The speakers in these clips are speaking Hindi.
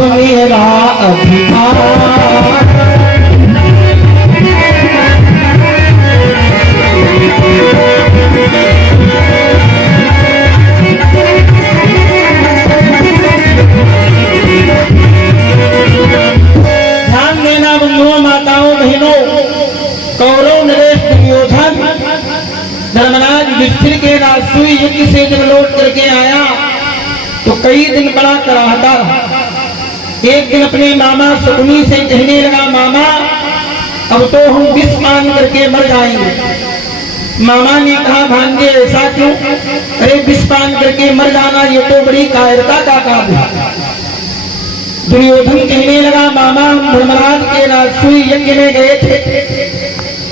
अब मेरा अधिकार। ध्यान देना बंधुओं, माताओं, बहनों, कौरव नरेश दुर्योधन धर्मराज युधिष्ठिर के राजसूय यज्ञ से जब लौट करके आया तो कई दिन बड़ा कराहता रहा। एक दिन अपने मामा शकुनी से कहने लगा, मामा अब तो हम विष पान करके मर जाएंगे। मामा ने कहा, भांजे ऐसा क्यों? अरे विष पान करके मर जाना ये तो बड़ी कायरता का काम है। दुर्योधन कहने लगा, मामा हम धर्मराज के राजसूय यज्ञ में गए थे,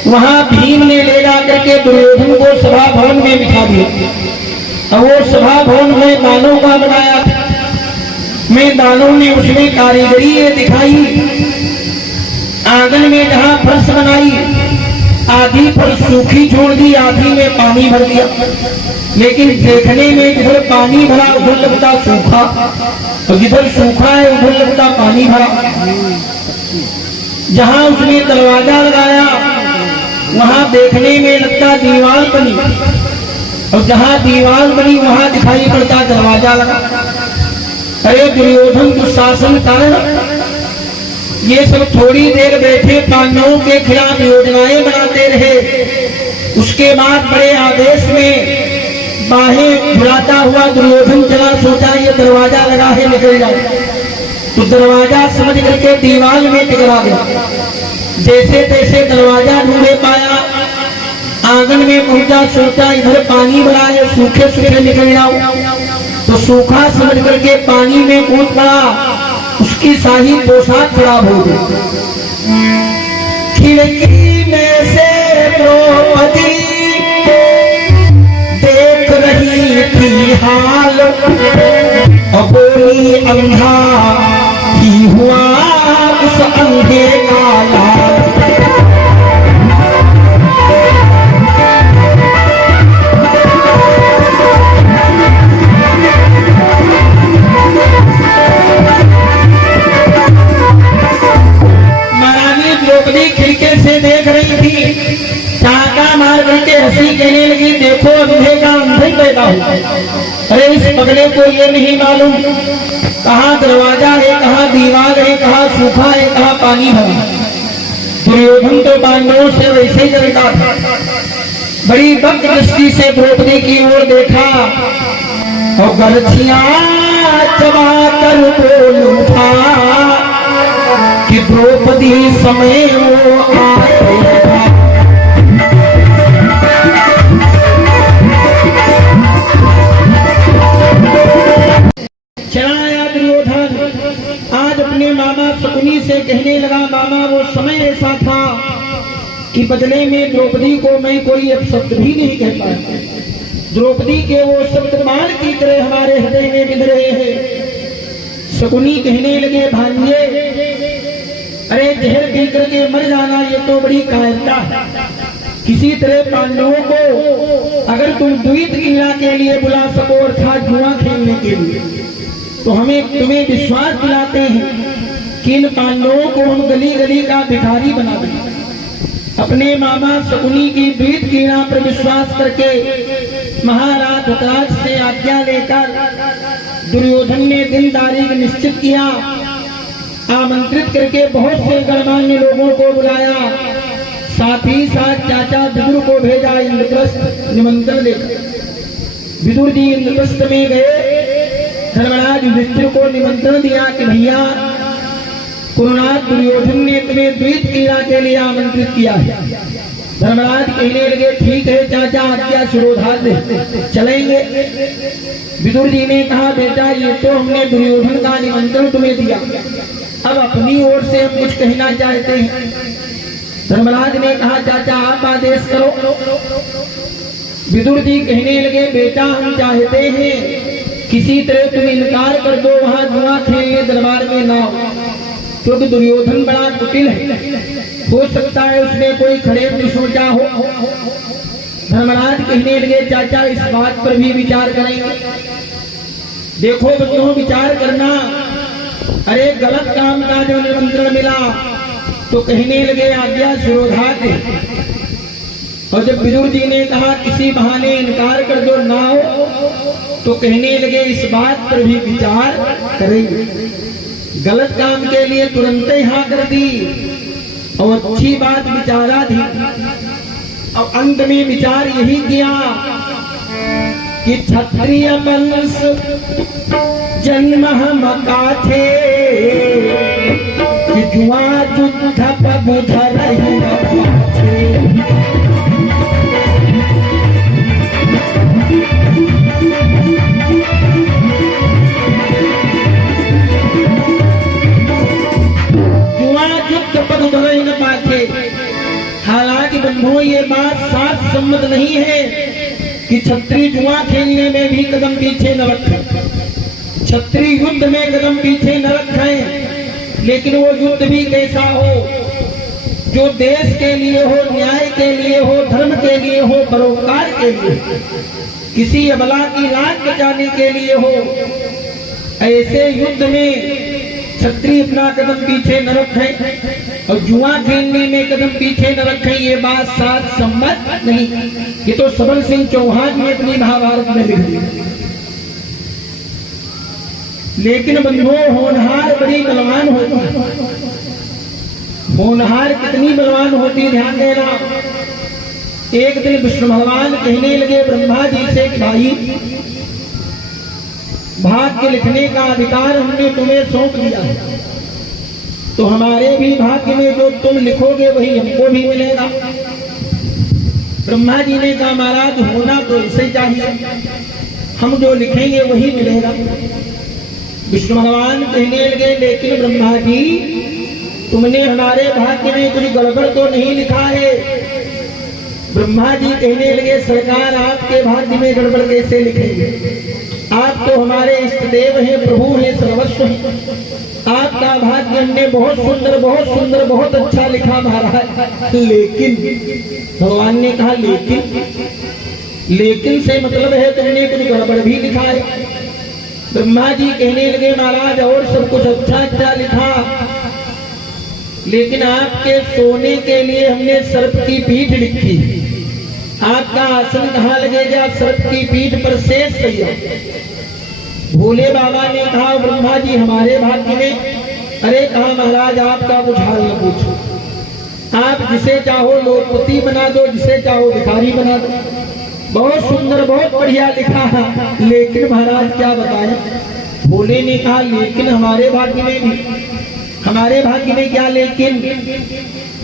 वहां भीम ने ले जा करके दुर्योधन को सभा भवन में बिठा दिया। अब वो सभा भवन में दानों का बनाया था। मैं दानों ने उसमें कारीगरी ये दिखाई। आंगन में जहां फर्श बनाई, आधी फर्श सूखी छोड़ दी, आधी में पानी भर दिया। लेकिन देखने में जिधर पानी भरा उधर लगता सूखा, और जिधर सूखा है उधर लगता पानी भरा। जहां उसने दरवाजा लगाया वहां देखने में लगता दीवार बनी, और जहां दीवार बनी वहां दिखाई पड़ता दरवाजा लगा। अरे दुर्योधन दुशासन कारण ये सब थोड़ी देर बैठे पांडवों के खिलाफ योजनाएं बनाते रहे। उसके बाद बड़े आवेश में बाहें बुलाता हुआ दुर्योधन चला, सोचा ये दरवाजा लगा है निकल जाए, तो दरवाजा समझ करके दीवार में टकरा गया। जैसे तैसे दरवाजा ढूंढे पाया, आंगन में पहुंचा, सोचा इधर पानी भरा है, सूखे सूखे निकल जाओ, तो सूखा समझ करके पानी में कूद पड़ा। उसकी शाही पोशाक खराब हो गई। खिड़की में से द्रौपदी देख रही थी हाल, और बोली अंधा ही हुआ उस अंधे का लाल। महारानी द्रौपदी खिड़की से देख रही थी, चाका मार करके हंसी कहने लगी, देखो अंधे का अंधे पैदा हुआ। अरे इस पगले को ये नहीं मालूम कहाँ दरवाजा है, कहाँ दीवार है, कहाँ सूखा है, कहाँ पानी भरा। दुर्योधन तो पांडवों से वैसे ही जलता था। बड़ी वक्त दृष्टि से द्रौपदी की ओर देखा और गलछियां चबा कर बोल उठा कि द्रौपदी समय वो आए। आज अपने मामा शकुनी से कहने लगा, मामा वो समय ऐसा था कि बदले में द्रौपदी को मैं कोई अपशब्द भी नहीं कह पाया। द्रौपदी के वो शब्द मार की तरह हमारे हृदय में बिंध रहे हैं। शकुनी कहने लगे, भांजे अरे जहर पी करके मर जाना ये तो बड़ी कायरता है। किसी तरह पांडवों को अगर तुम द्वित क्रीड़ा के लिए बुला सको, अर्थात जुआ खेलने के लिए, तो हमें तुम्हें विश्वास दिलाते हैं कि इन पांडवों को हम गली गली का भिखारी बना देंगे। अपने मामा शकुनी की द्वित क्रीड़ा पर विश्वास करके महाराज धृतराज से आज्ञा लेकर दुर्योधन ने दिन तारीख निश्चित किया। आमंत्रित करके बहुत से गणमान्य लोगों को बुलाया, साथ ही साथ चाचा विदुर को भेजा इंद्रप्रस्थ निमंत्रण लेकर। विदुर जी इंद्रप्रस्थ में गए, धर्मराज युधिष्ठिर को निमंत्रण दिया कि भैया कुरुनाथ दुर्योधन ने तुम्हें द्वित क्रीड़ा के लिए आमंत्रित किया है। धर्मराज कहने लगे, ठीक है चाचा, आज्ञा शिरोधार्य दे, चलेंगे। विदुर जी ने कहा, बेटा ये तो हमने दुर्योधन का निमंत्रण तुम्हें दिया, अब अपनी ओर से हम कुछ कहना चाहते हैं। धर्मराज ने कहा, चाचा आप आदेश करो। विदुर जी कहने लगे, बेटा हम चाहते हैं किसी तरह तुम इनकार कर दो, वहां जुआ खेलने दरबार में ना हो, क्योंकि दुर्योधन बड़ा कुटिल है, हो सकता है उसने कोई खड़ेप सोचा हो। धर्मराज कहने लगे, चाचा इस बात पर भी विचार करेंगे। देखो बच्चों, विचार करना अरे गलत काम का जब निमंत्रण मिला तो कहने लगे आज्ञा शिरोधार्य दे। और जब विदुर जी ने कहा किसी बहाने इनकार कर दो ना हो, तो कहने लगे इस बात पर भी विचार करेंगे। गलत काम के लिए तुरंत ही हाँ कर दी और अच्छी बात विचारा थी। और अंत में विचार यही किया कि क्षत्रिय वंश जन्म हम का थे, कि जुआ युद्ध बुध रही हालांकि बंधुओं ये बात साफ सम्मत नहीं है कि क्षत्रिय जुआ खेलने में भी कदम पीछे न रखें, क्षत्रिय युद्ध में कदम पीछे न रखें। लेकिन वो युद्ध भी कैसा हो जो देश के लिए हो, न्याय के लिए हो, धर्म के लिए हो, परोपकार के लिए हो, किसी अबला की लाज बचाने के लिए हो। ऐसे युद्ध में क्षत्रिय अपना कदम पीछे न रखें और जुआ खेलने में कदम पीछे न रखें, ये बात साथ सम्मत नहीं। ये तो सबल सिंह चौहान ने अपनी महाभारत में लिख दिया। लेकिन बंधुओं होनहार बड़ी बलवान होती, होनहार कितनी बलवान होती ध्यान देना। एक दिन विष्णु भगवान कहने लगे ब्रह्मा जी से, भाई भाग्य लिखने का अधिकार हमने तुम्हें सौंप दिया है, तो हमारे भी भाग्य में जो तुम लिखोगे वही हमको भी मिलेगा। ब्रह्मा जी ने कहा महाराज होना तो ऐसे चाहिए, हम जो लिखेंगे वही मिलेगा। विष्णु भगवान कहने लगे लेकिन ब्रह्मा जी तुमने हमारे भाग्य में कुछ गड़बड़ तो नहीं लिखा है। ब्रह्मा जी कहने लगे सरकार आपके भाग्य में गड़बड़ कैसे लिखेंगे, आप तो हमारे इष्ट देव हैं, प्रभु हैं, सर्वस्व हैं। आपका भाग्य हमने बहुत सुंदर बहुत सुंदर बहुत अच्छा लिखा महाराज। लेकिन भगवान ने कहा लेकिन से मतलब है तुमने कुछ गड़बड़ भी लिखा है। ब्रह्मा जी कहने लगे महाराज और सब कुछ अच्छा अच्छा लिखा, लेकिन आपके सोने के लिए हमने सर्प की पीठ लिखी। आपका आसन कहाँ लगेगा, सर्प की पीठ पर शेष सैया। भोले बाबा ने कहा ब्रह्मा जी हमारे भाग्य में, अरे कहा महाराज आपका कुछ हाल न पूछो, आप जिसे चाहो लोकपति बना दो, जिसे चाहो भिखारी बना दो। बहुत सुंदर बहुत बढ़िया लिखा है, लेकिन महाराज क्या बताएं। भोले ने कहा लेकिन हमारे भाग्य में भी, हमारे भाग्य में क्या लेकिन।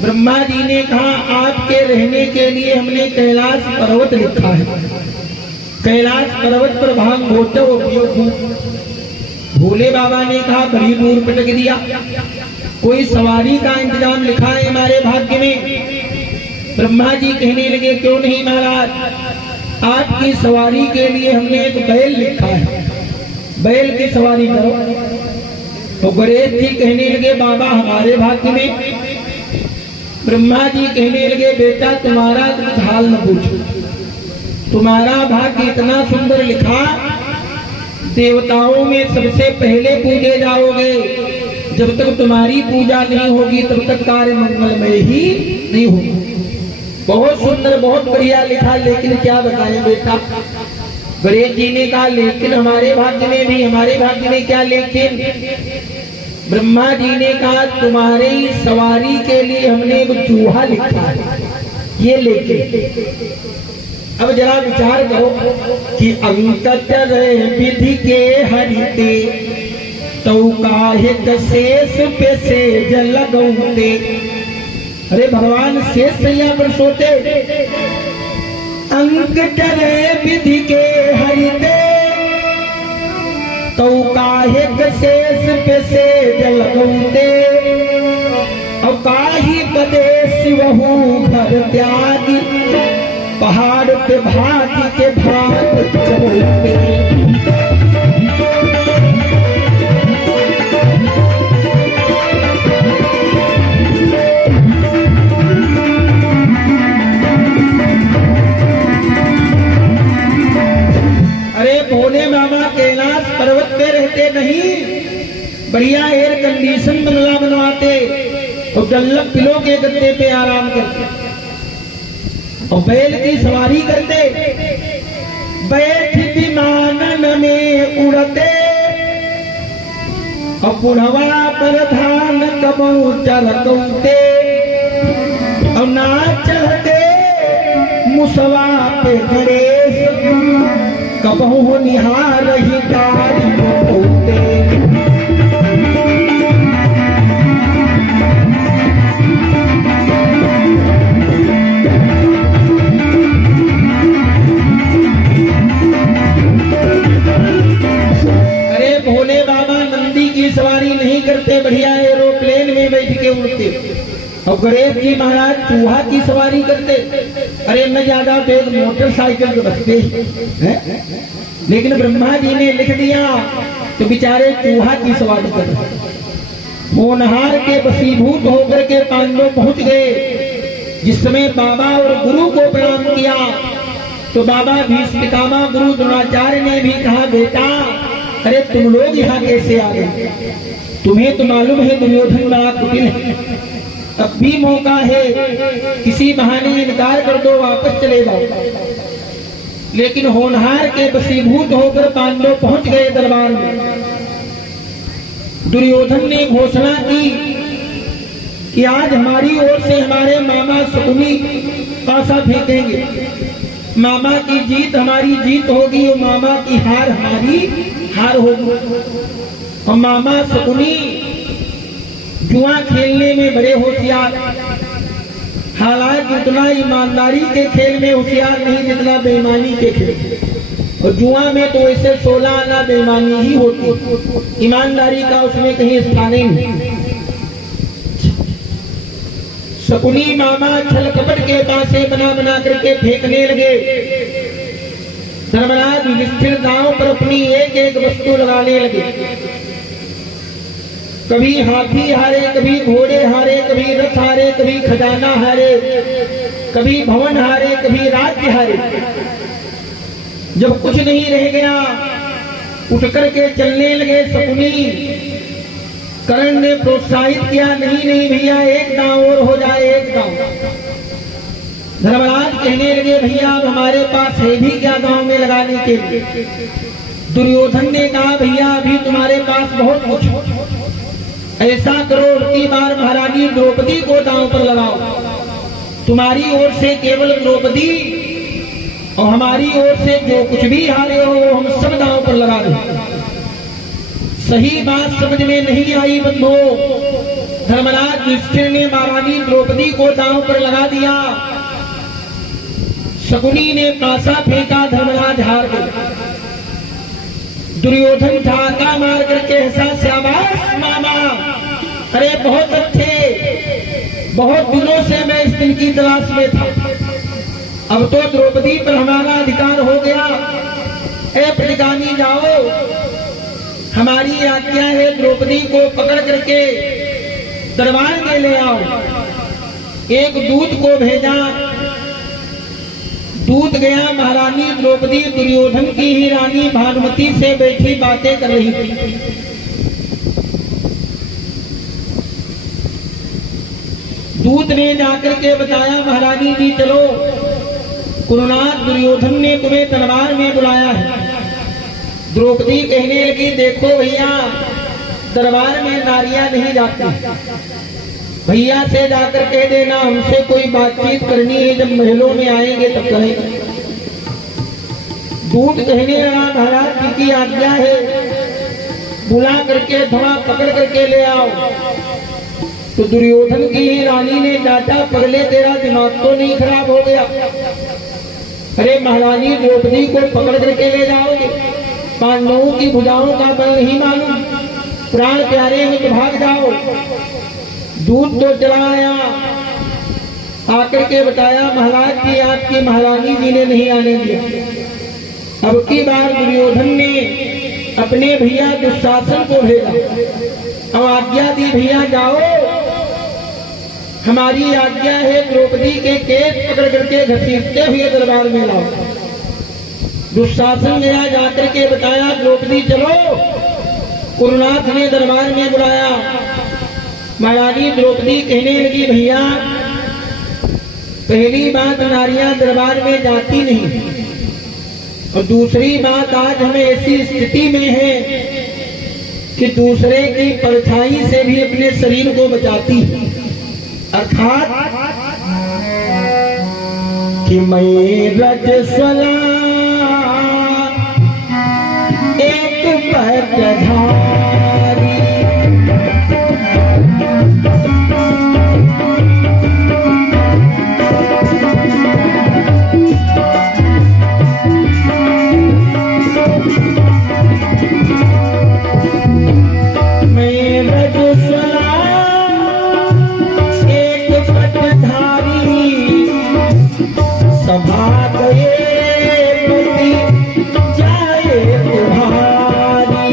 ब्रह्मा जी ने कहा आपके रहने के लिए हमने कैलाश पर्वत लिखा है, कैलाश पर्वत पर भाग गोचो। भोले बाबा ने कहा बड़ी दूर पटक दिया, कोई सवारी का इंतजाम लिखा है हमारे भाग्य में। ब्रह्मा जी कहने लगे क्यों नहीं महाराज, आपकी सवारी के लिए हमने एक बैल लिखा है, बैल की सवारी करो। तो गणेश जी कहने लगे बाबा हमारे भाग्य में। ब्रह्मा जी कहने लगे बेटा तुम्हारा कुछ हाल न पूछो, तुम्हारा भाग्य इतना सुंदर लिखा, देवताओं में सबसे पहले पूजे जाओगे। जब तक तुम्हारी पूजा नहीं होगी तब तक कार्य मंगलमय ही नहीं होगा। बहुत सुंदर बहुत बढ़िया लिखा, लेकिन क्या बताएं बेटा। गणेश जी ने कहा लेकिन हमारे भाग्य में भी, हमारे भाग्य में क्या लेकिन। ब्रह्मा जी ने कहा तुम्हारी सवारी के लिए हमने एक चूहा लिखा है, ये लेकिन। अब जरा विचार करो कि अंक चरे विधि के हरिते, तो काहे शेष पे सेज लगौते। अरे भगवान शेष सैया पर सोते। अंक चरे विधि के हरिते, तो काहे शेष पे सेज लगौते। और काही बदे शिवहू घर त्यागी, पहाड़ पे भागी के भाग चढ़ते। अरे भोले बाबा कैलाश पर्वत पे रहते नहीं, बढ़िया एयर कंडीशन बंगला बनवाते और डल्लप पिलो के गद्दे पे आराम करते और बैल की सवारी करते, बैठ विमानन में उड़ते और बुढ़वा पर धान कबू चरकौते और ना चढ़ते मुसवा पे गणेश कबहू निहार ही कारी होते। अरे भोले बाबा नंदी की सवारी नहीं करते, बढ़िया एरोप्लेन में बैठ के उड़ते और गणेश जी महाराज चूहा की सवारी करते। अरे न ज्यादा तो एक मोटरसाइकिल रखते हैं, लेकिन ब्रह्मा जी ने लिख दिया तो बेचारे चूहा की सवारी करते। होनहार के वशीभूत होकर के पांडव पहुंच गए। जिस समय बाबा और गुरु को प्रणाम किया तो बाबा भीष्म पितामह गुरु द्रोणाचार्य ने भी कहा, बेटा अरे तुम लोग यहाँ कैसे आ गए? तुम्हें तो मालूम है दुर्योधन बड़ा कुटिल है, अब भी मौका है, किसी बहाने इनकार कर दो, वापस चले जाओ। लेकिन होनहार के वशीभूत होकर पांडव पहुंच गए दरबार में। दुर्योधन ने घोषणा की कि आज हमारी ओर से हमारे मामा शकुनी पासा फेंकेंगे, मामा की जीत हमारी जीत होगी और मामा की हार हमारी हार होगी। और मामा शकुनी जुआ खेलने में बड़े होशियार, हालांकि उतना ईमानदारी के खेल में होशियार नहीं जितना बेईमानी के खेल। और जुआ में तो ऐसे 16 आना बेईमानी ही होती, ईमानदारी का उसमें कहीं स्थान नहीं। शकुनी मामा छल कपट के पासे बना बना करके फेंकने लगे। धर्मराज युधिष्ठिर दांव पर अपनी एक एक वस्तु लगाने लगे। कभी हाथी हारे, कभी घोड़े हारे, कभी रथ हारे, कभी खजाना हारे, कभी भवन हारे, कभी राज्य हारे। जब कुछ नहीं रह गया उठ करके चलने लगे शकुनी। कर्ण ने प्रोत्साहित किया, नहीं नहीं भैया एक दांव और हो जाए, एक दांव। धर्मराज कहने लगे, भैया अब हमारे पास है भी क्या दांव में लगाने के लिए? दुर्योधन ने कहा, भैया अभी तुम्हारे पास बहुत कुछ, ऐसा करो की बार महारानी द्रौपदी को दांव पर लगाओ। तुम्हारी ओर से केवल द्रौपदी और हमारी ओर से जो कुछ भी हारे हो हम सब दांव पर लगा दें। सही बात समझ में नहीं आई बंधु। धर्मराज युधिष्ठिर ने महारानी द्रौपदी को दांव पर लगा दिया। शकुनी ने पासा फेंका, धर्मराज हार गए। दुर्योधन ठाका मार करके ऐसा, शाबाश मामा, अरे बहुत अच्छे, बहुत दिनों से मैं इस दिन की तलाश में था, अब तो द्रौपदी पर हमारा अधिकार हो गया। ए प्रतिगामी जाओ, हमारी आज्ञा है द्रौपदी को पकड़ करके दरबार में ले आओ। एक दूत को भेजा, दूत गया, महारानी द्रौपदी दुर्योधन की ही रानी भानुमति से बैठी बातें कर रही थी। दूत ने जाकर के बताया, महारानी जी चलो, कुरुनाथ दुर्योधन ने तुम्हें दरबार में बुलाया है। द्रौपदी कहने लगी, देखो भैया दरबार में नारियां नहीं जाती, भैया से जाकर कह देना हमसे कोई बातचीत करनी है, जब महलों में आएंगे तब कहेंगे। दूत कहने लगा, महाराज जी की आज्ञा है, बुला करके धवा पकड़ करके ले आओ। तो दुर्योधन की ही रानी ने डांटा, पगले तेरा दिमाग तो नहीं खराब हो गया? अरे महारानी द्रौपदी को पकड़ करके ले जाओगे, पांडवों की भुजाओं का बल नहीं मालूम, प्राण प्यारे हैं तो भाग जाओ। दूत तो चला आया, आकर के बताया, महाराज जी आपकी महारानी जी ने नहीं आने दिया। अब की बार दुर्योधन ने अपने भैया दुशासन को भेजा, अब आज्ञा दी, भैया जाओ, हमारी आज्ञा है द्रौपदी के केस पकड़ करके घसीटते हुए दरबार में लाओ। दुशासन गया, जाकर के बताया, द्रौपदी चलो, कुरुनाथ ने दरबार में बुलाया। महारानी द्रौपदी कहने लगी, भैया पहली बात नारियां दरबार में जाती नहीं, और दूसरी बात आज हमें ऐसी स्थिति में है कि दूसरे की परछाई से भी अपने शरीर को बचाती, अर्थात कि मैं रजस्वला एक पटधारी, मैं रजस्वला एक पटधारी, सभा गए पति जाए तुम्हारी।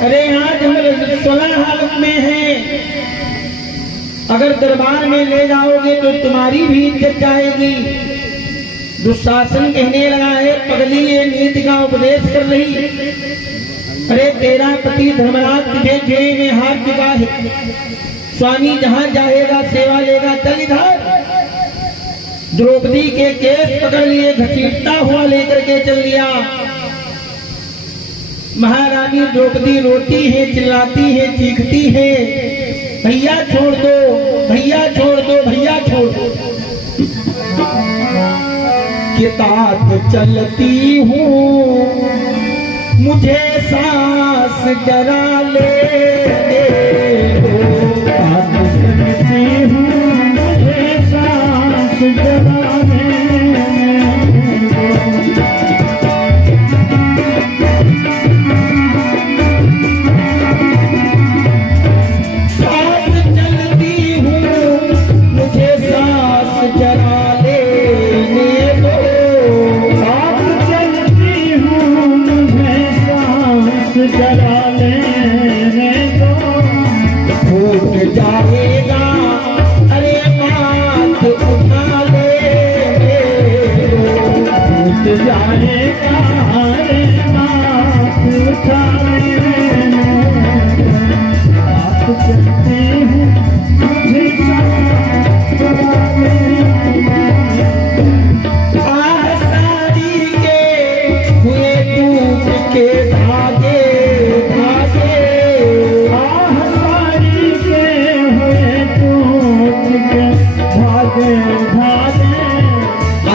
अरे आज हम 16 हालत में हैं, अगर दरबार में ले जाओगे तो तुम्हारी भी इज्जत जाएगी। दुशासन कहने लगा है, पगली ये नीति का उपदेश कर रही। अरे तेरा पति धर्मराज तुझे जेल में हार चुका है, स्वामी जहां जाएगा सेवा लेगा, चल इधर। द्रौपदी के केस पकड़ लिए, घसीटता हुआ लेकर के चल दिया। महारानी द्रौपदी रोती है, चिल्लाती है, चीखती है, भैया छोड़ दो, भैया छोड़ दो, भैया छोड़ दो। किताब चलती हूँ मुझे सांस जरा ले दो, किताब चलती हूँ मुझे सांस जरा ले दो। सांस चलती हूँ मुझे सांस जरा लेने दो, जरा लेने दो। फूट जाएगा अरे बात उठा लेने दो, फूट जाएगा अरे बात उठा लेने दो। बात चलती हूँ मुझे जरा लेने दो। आह साड़ी के हुए टूट के धागे,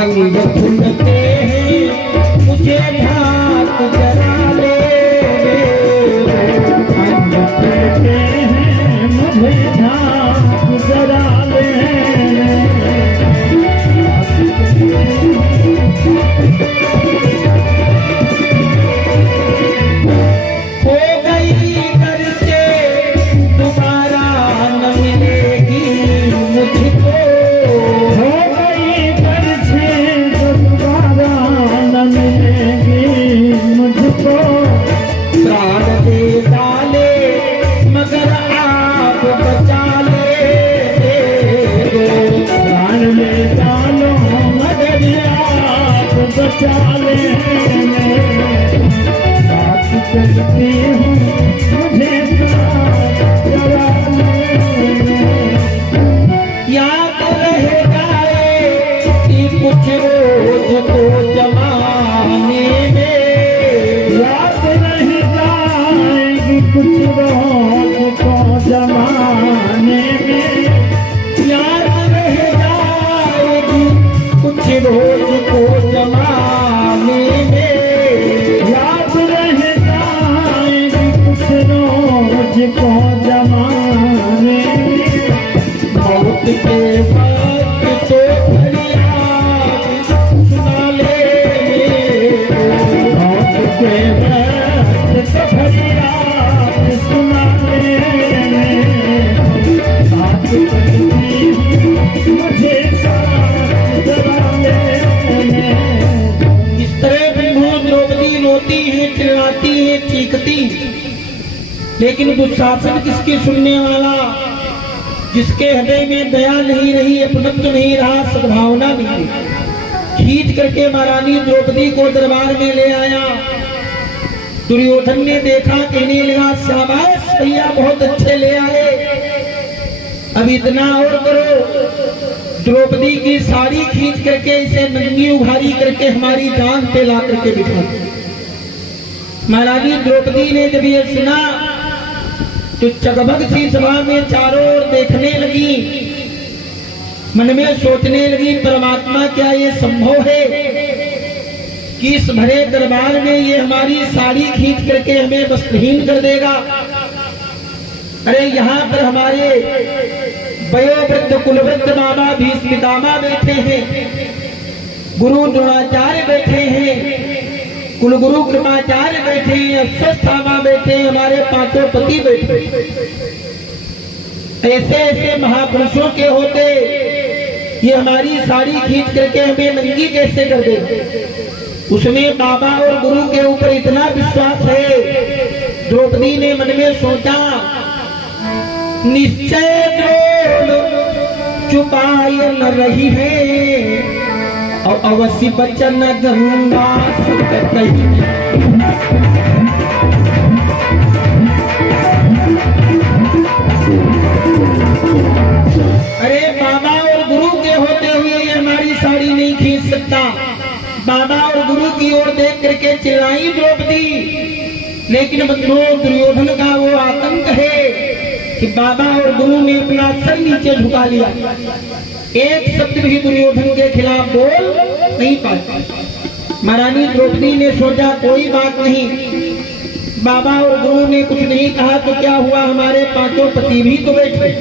अंग फूलते हैं मुझे भात जरा ले दो, अंग फूलते हैं मुझे भात जरा ले हो गई करके दोबारा न मिलेगी मुझको, प्राण दे डाले मगर आप बचा ले दो, प्राण ले डालो मगर आप बचा ले। बात चलती हूँ मुझे जरा याद रह जाए कि कुछ रोज को जमाने में, कुछ रोज को जमाने में याद रह जाएगी, कुछ रोज को जमाने में। लेकिन दुशासन किसकी सुनने वाला? जिसके हृदय में दया नहीं रही, अपनत्व नहीं रहा, सद्भावना नहीं, खींच करके महारानी द्रौपदी को दरबार में ले आया। दुर्योधन ने देखा, कहने लगा शाबाश भैया, बहुत अच्छे ले आए, अब इतना और करो, द्रौपदी की साड़ी खींच करके इसे नंगी उघारी करके हमारी जान पे ला करके बिठा दो। महारानी द्रौपदी ने जब ये सुना तो चकबक सी सभा में चारों ओर देखने लगी, मन में सोचने लगी, परमात्मा क्या ये संभव है कि इस भरे दरबार में ये हमारी साड़ी खींच करके हमें वस्त्रहीन कर देगा? अरे यहाँ पर हमारे वयोवृद्ध कुलवृद्ध बाबा भीष्म पितामह बैठे हैं, गुरु द्रोणाचार्य बैठे हैं, कुलगुरु कृपाचार्य बैठे हैं, अश्वस्थामा बैठे हैं, हमारे पांचों पति बैठे। ऐसे ऐसे महापुरुषों के होते ये हमारी साड़ी खींच करके हमें नंगी कैसे कर दे? उसमें बाबा और गुरु के ऊपर इतना विश्वास है। द्रौपदी ने मन में सोचा, निश्चय द्रोण चुपाई न रही है और अवश्य बचन गंगा सुत कही। अरे बाबा और गुरु के होते हुए ये हमारी साड़ी नहीं खींच सकता। बाबा और गुरु की ओर देख करके चिल्लाई द्रौपदी, लेकिन बंधुओं दुर्योधन का वो आतंक है कि बाबा और गुरु ने अपना सर नीचे झुका लिया, एक शब्द भी दुर्योधन के खिलाफ बोल नहीं पाए। महारानी द्रौपदी ने सोचा कोई बात नहीं, बाबा और गुरु ने कुछ नहीं कहा तो क्या हुआ, हमारे पांचों पति भी तो बैठे,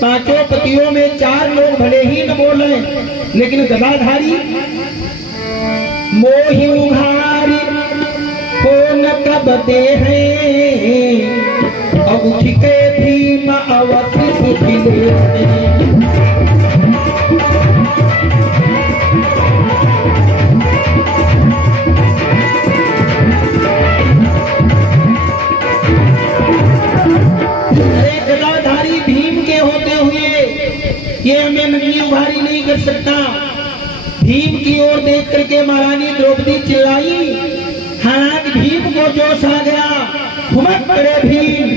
पांचों पतियों में चार लोग भले ही न बोले, लेकिन गदाधारी मोहि उघारी को न कबते हैं अब उठ के भीम अवश्य सुखिले। गदाधारी भीम के होते हुए ये हमें नंगी उघारी नहीं कर सकता। भीम की ओर देख करके महारानी द्रौपदी चिल्लाई। हालांकि भीम को जोश आ गया, घुमक पड़े भीम,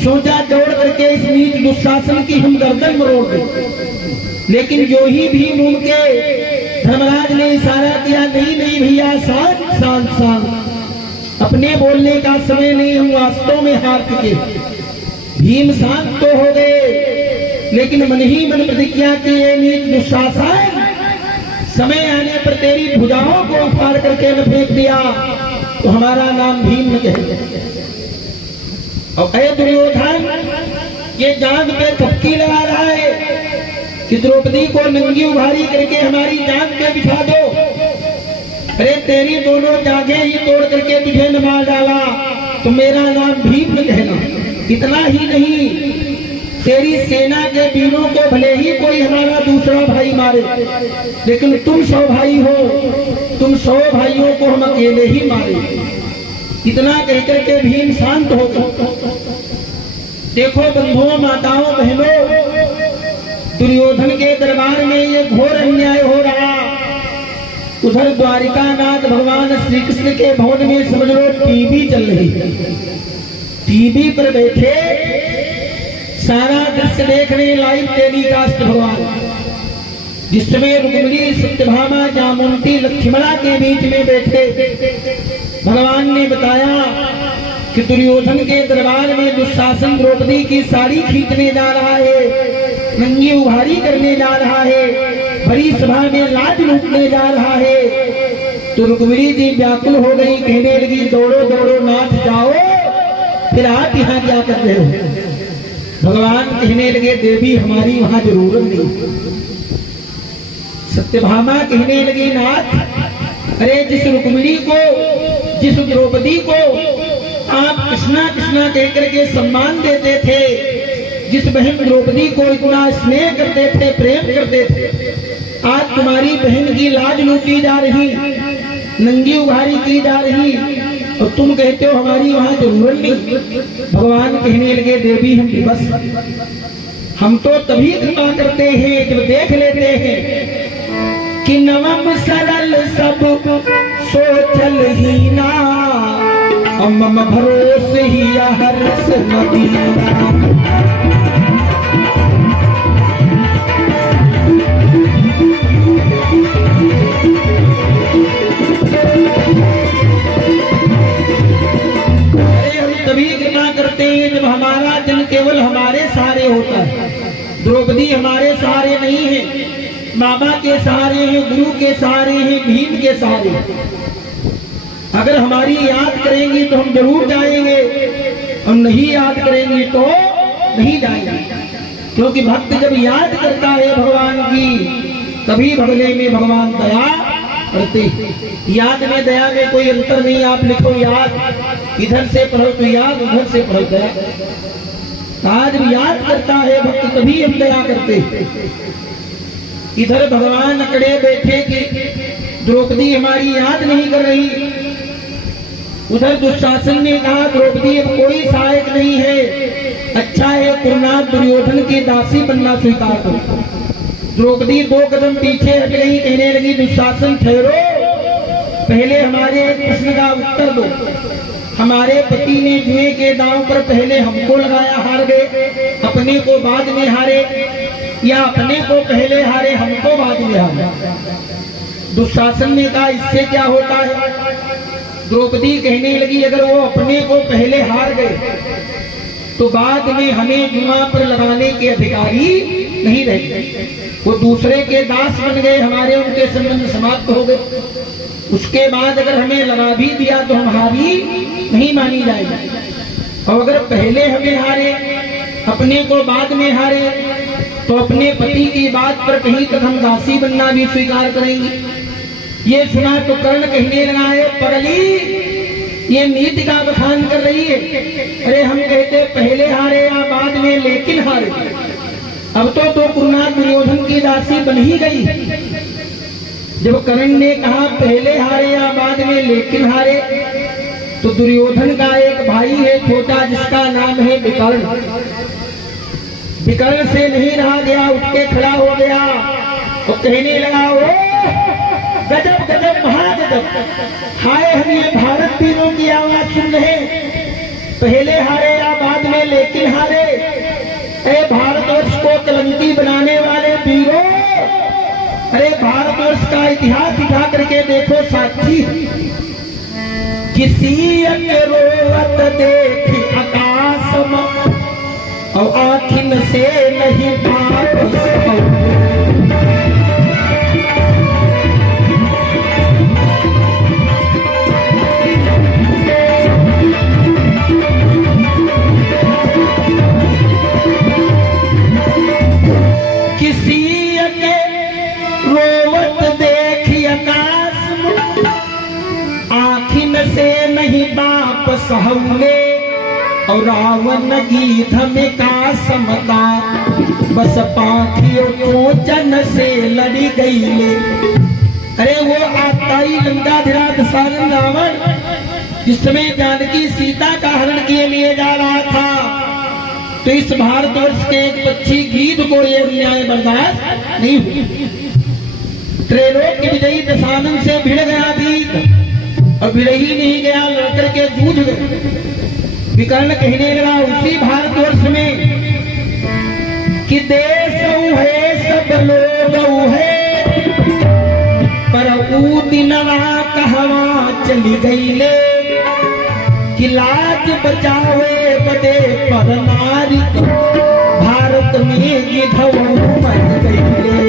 सोचा दौड़ करके इस नीच दुशासन की हम गर्दन मरोड़ दें। लेकिन जो ही भीम उनके धर्मराज ने इशारा किया, नहीं नहीं भैया, शांत शांत शांत, अपने बोलने का समय नहीं, हम वास्तव में हार चुके। भीम शांत तो हो गए, लेकिन मन ही मन प्रतिज्ञा की, ये नीच दुशासन, समय आने पर तेरी भुजाओं को उखाड़ करके न फेंक दिया तो हमारा नाम भीम न कहे। और अरे दुर्योधन, ये जान पे थपकी लगा रहा है कि द्रौपदी को नंगी उभारी करके हमारी जान पे बिठा दो। अरे तेरी दोनों जांघें ही तोड़ करके तुझे न मार डाला तो मेरा नाम भीम न कहना। इतना ही नहीं, तेरी सेना के वीरों को भले ही कोई हमारा दूसरा भाई मारे, लेकिन तुम 100 भाई हो, तुम 100 भाइयों को हम अकेले ही मारे। इतना कहकर के भीम शांत हो गए। देखो बंधुओं, माताओं, बहनों, दुर्योधन के दरबार में ये घोर अन्याय हो रहा। उधर द्वारिका नाथ भगवान श्री कृष्ण के भवन में समझ लो टीवी चल रही है। टीवी पर बैठे सारा दृश्य देख रहे, लाइव टेलीकास्ट भगवान, जिसमें रुक्मिणी, सत्यभामा, जामुंती, लक्ष्मणा के बीच में बैठे भगवान ने बताया कि दुर्योधन के दरबार में दुशासन द्रौपदी की साड़ी खींचने जा रहा है, नंगी उघारी करने जा रहा है, बड़ी सभा में लाज लूटने जा रहा है। तो रुक्मिणी जी व्याकुल हो गई, कहने लगी, दौड़ो दौड़ो नाथ जाओ, फिर आप यहाँ क्या कर रहे हो? भगवान कहने लगे, देवी हमारी वहां जरूरत नहीं। सत्यभामा कहने लगी, नाथ, अरे जिस रुक्मिणी को, जिस द्रौपदी को आप कृष्णा कृष्णा कहकर के सम्मान देते थे, जिस बहन द्रौपदी को इतना स्नेह करते थे, प्रेम करते थे, आज तुम्हारी बहन की लाज लूटी जा रही, नंगी उघारी की जा रही, और तुम कहते हो हमारी वहां जरूरत नहीं। भगवान कहने लगे देवी हम बस हम तो तभी कृपा करते हैं जब देख लेते हैं कि नवम सरल सब सोचल ही ना मम भरोसे ही हर्ष नदीना। तभी कृपा करते हैं जब हमारा जन केवल हमारे सहारे होता है। द्रौपदी हमारे सहारे नहीं है, बाबा के सहारे हैं, गुरु के सहारे हैं, भीम के सहारे। अगर हमारी याद करेंगी तो हम जरूर जाएंगे और नहीं याद करेंगी तो नहीं जाएंगे। क्योंकि भक्त जब याद करता है भगवान की तभी बदले में भगवान दया करते। याद में दया में कोई अंतर नहीं। आप लिखो याद, इधर से पढ़ो तो याद, उधर से पढ़ो दया। आज याद करता है भक्त तभी हम दया करते। इधर भगवान अकड़े बैठे कि द्रौपदी हमारी याद नहीं कर रही, उधर दुशासन ने कहा द्रौपदी अब कोई सहायक नहीं है, अच्छा है कुरुनाथ दुर्योधन की दासी बनना स्वीकार करो। द्रौपदी 2 कदम पीछे हट गई, कहने लगी दुशासन ठहरो, पहले हमारे एक प्रश्न का उत्तर दो। हमारे पति ने जुए के दांव पर पहले हमको लगाया, हार गए, अपने को बाद में हारे, या अपने को पहले हारे हमको बाद में हारे। दुशासन ने कहा इससे क्या होता है। द्रौपदी कहने लगी अगर वो अपने को पहले हार गए तो बाद में हमें जुआ पर लगाने के अधिकारी नहीं रहे, वो दूसरे के दास बन गए, हमारे उनके संबंध समाप्त हो गए। उसके बाद अगर हमें लगा भी दिया तो हम हारी नहीं मानी जाएगी। और अगर पहले हमें हारे, अपने को बाद में हारे, तो अपने पति की बात पर कहीं तक हम दासी बनना भी स्वीकार करेंगे। ये सुना तो कर्ण कहने लगा है पगली ये नीति का बखान कर रही है। अरे हम कहते पहले हारे या बाद में लेकिन हारे, अब तो कुरुनाथ दुर्योधन की दासी बन ही गई। जब कर्ण ने कहा पहले हारे या बाद में लेकिन हारे, तो दुर्योधन का एक भाई है छोटा जिसका नाम है विकर्ण। विकर्ण से नहीं रहा गया, उठ के खड़ा हो गया और कहने लगा ओ गजब गजब महागजब, हाय हम ये भारत वीरों की आवाज सुन रहे, पहले हारे या बाद में लेकिन हारे। अरे भारतवर्ष को कलंकी बनाने वाले वीरों, अरे भारतवर्ष का इतिहास उठा करके देखो साक्षी। किसी रोवत देखी आकाश और आखिन से नहीं भाग से नहीं वापस होंगे और रावण गीत में का समता, बस पाखियों को जन से लड़ी गई ले। अरे वो आताई गंगाधरा सारण रावण जिस समय जानकी सीता का हरण के लिए जा रहा था, तो इस भारतवर्ष के एक पक्षी गीत को ये न्याय बर्दाश्त नहीं हुई। त्रैलोक की विजयी दशानन से भिड़ गया गीत और भिड़ ही नहीं गया, लड़कर के जूझ गए। विकर्ण कहने लगा उसी भारतवर्ष में कि देश है सब लोग है, पर ऊ दिनवा कहवा चली गई ले, कि लाज बचावे बदे पर नारी, भारत में गिधव मर गई ले।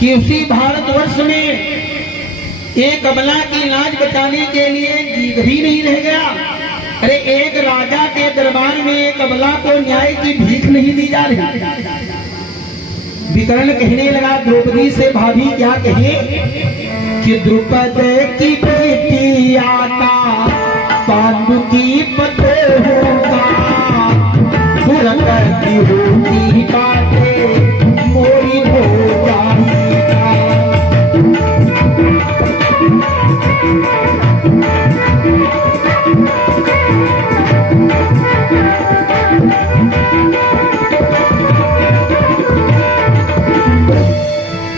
कि उसी भारतवर्ष में एक अबला की लाज बचाने के लिए गीत भी नहीं रह गया। अरे एक राजा के दरबार में एक अबला को न्याय की भीख नहीं दी जा रही। विकर्ण कहने लगा द्रौपदी से भाभी क्या कहे कि कि द्रुपद की बेटिया का पांडु की पते होगा दुर्गति होगी बातें मोरी हो जाएगा।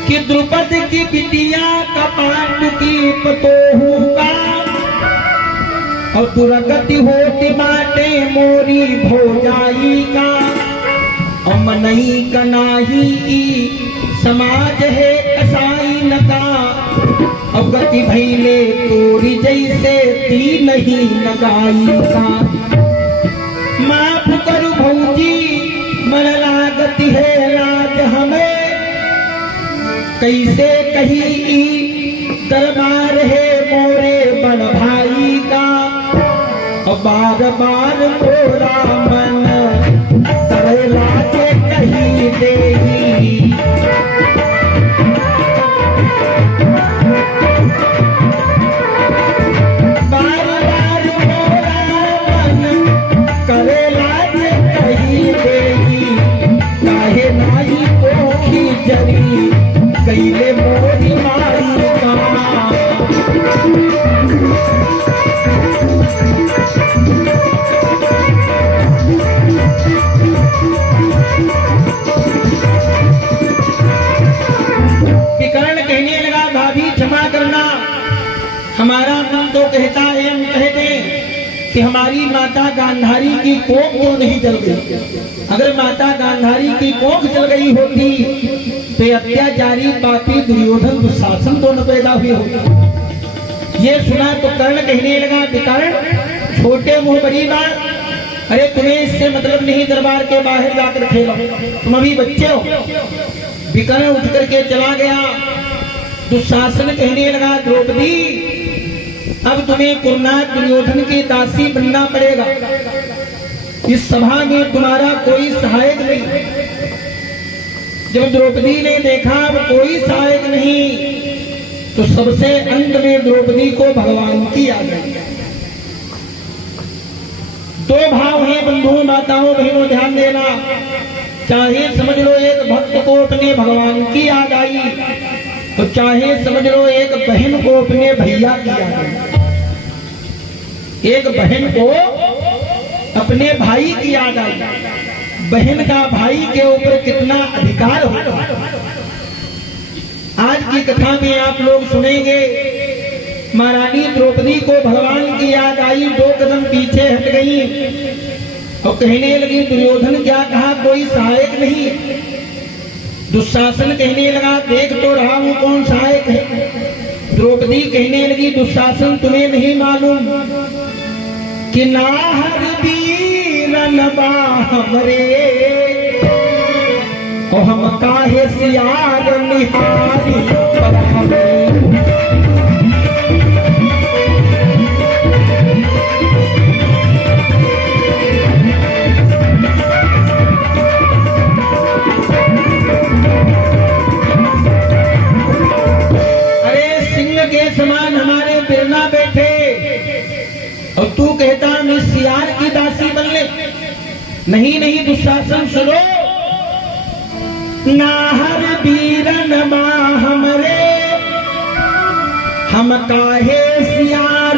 कि द्रुपद की बिटिया का पांडु की पतो होगा और दुर्गति होती बाटे मोरी भोजाई का। और मनई कनाही समाज है कसाई नका और गति भैले तोरी जैसे ती नहीं लगाई का। माफ करू भौजी मन लागती है लाज हमें कैसे कही दरबार है मोरे बड़ भाई का। और बार बार मोरा मन करेला के कही देगी। बार बार मोरा मन करेला के कही देगी। काहे नाही पोखी जरी कैले मोरी मारी का। विकर्ण कहने लगा भाभी क्षमा करना, हमारा मन तो कहता है हम कहते कि हमारी माता गांधारी की कोख क्यों नहीं जल गई। अगर माता गांधारी की कोख जल गई होती तो अत्याचारी पापी दुर्योधन दुशासन तो न पैदा हुए होते। ये सुना तो कर्ण कहने लगा विकर्ण छोटे मुंह बड़ी बात, अरे तुम्हें इससे मतलब नहीं दरबार के बाहर जाकर खेलो, तुम अभी बच्चे हो। विकर्ण उठ करके चला गया। दुशासन कहने लगा द्रौपदी अब तुम्हें कुरुनाथ दुर्योधन की दासी बनना पड़ेगा। इस सभा में तुम्हारा कोई सहायक नहीं। जब द्रौपदी ने देखा अब कोई सहायक नहीं तो सबसे अंत में द्रौपदी को भगवान की याद आई। दो भाव हैं बंधुओं माताओं बहनों ध्यान देना। चाहे समझ लो एक भक्त को अपने भगवान की याद आई तो चाहे समझ लो एक बहन को अपने भैया की याद आई। एक बहन को अपने भाई की याद आई। बहन का भाई के ऊपर कितना अधिकार होता है। आज की कथा में आप लोग सुनेंगे महारानी द्रौपदी को भगवान की याद आई, 2 कदम पीछे हट गई और कहने लगी दुर्योधन क्या कहा कोई सहायक नहीं। दुशासन कहने लगा देख तो रहा हूं कौन सहायक है। द्रौपदी कहने लगी दुशासन तुम्हें नहीं मालूम कि नाहर वीरन हमरे और हम काहे सियार निहारी परावे। समान हमारे बिरना बैठे और तू कहता मैं सियार की दासी बन ले। नहीं नहीं दुशासन सुनो, नाहर वीरन हमरे हम काहे सियार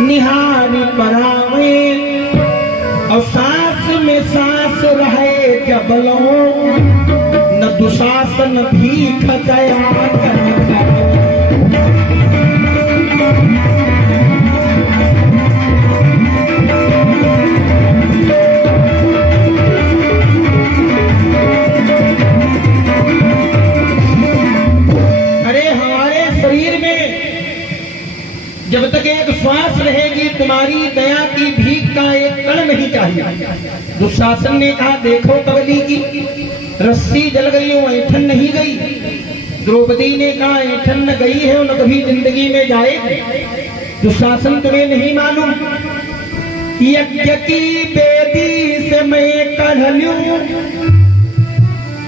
निहारी परावे। और सांस में सांस रहे जबलों न दुशासन भीख दया कर। जब तक एक श्वास रहेगी तुम्हारी दया की भीख का एक कण नहीं चाहिए। दुशासन ने कहा देखो पगली की रस्सी जल गई हो ऐठन नहीं गई। द्रौपदी ने कहा ऐठन न गई है और न कभी जिंदगी में जाएगी। दुशासन तुम्हें नहीं मालूम यज्ञ की बेदी से मैं कढ़ लूं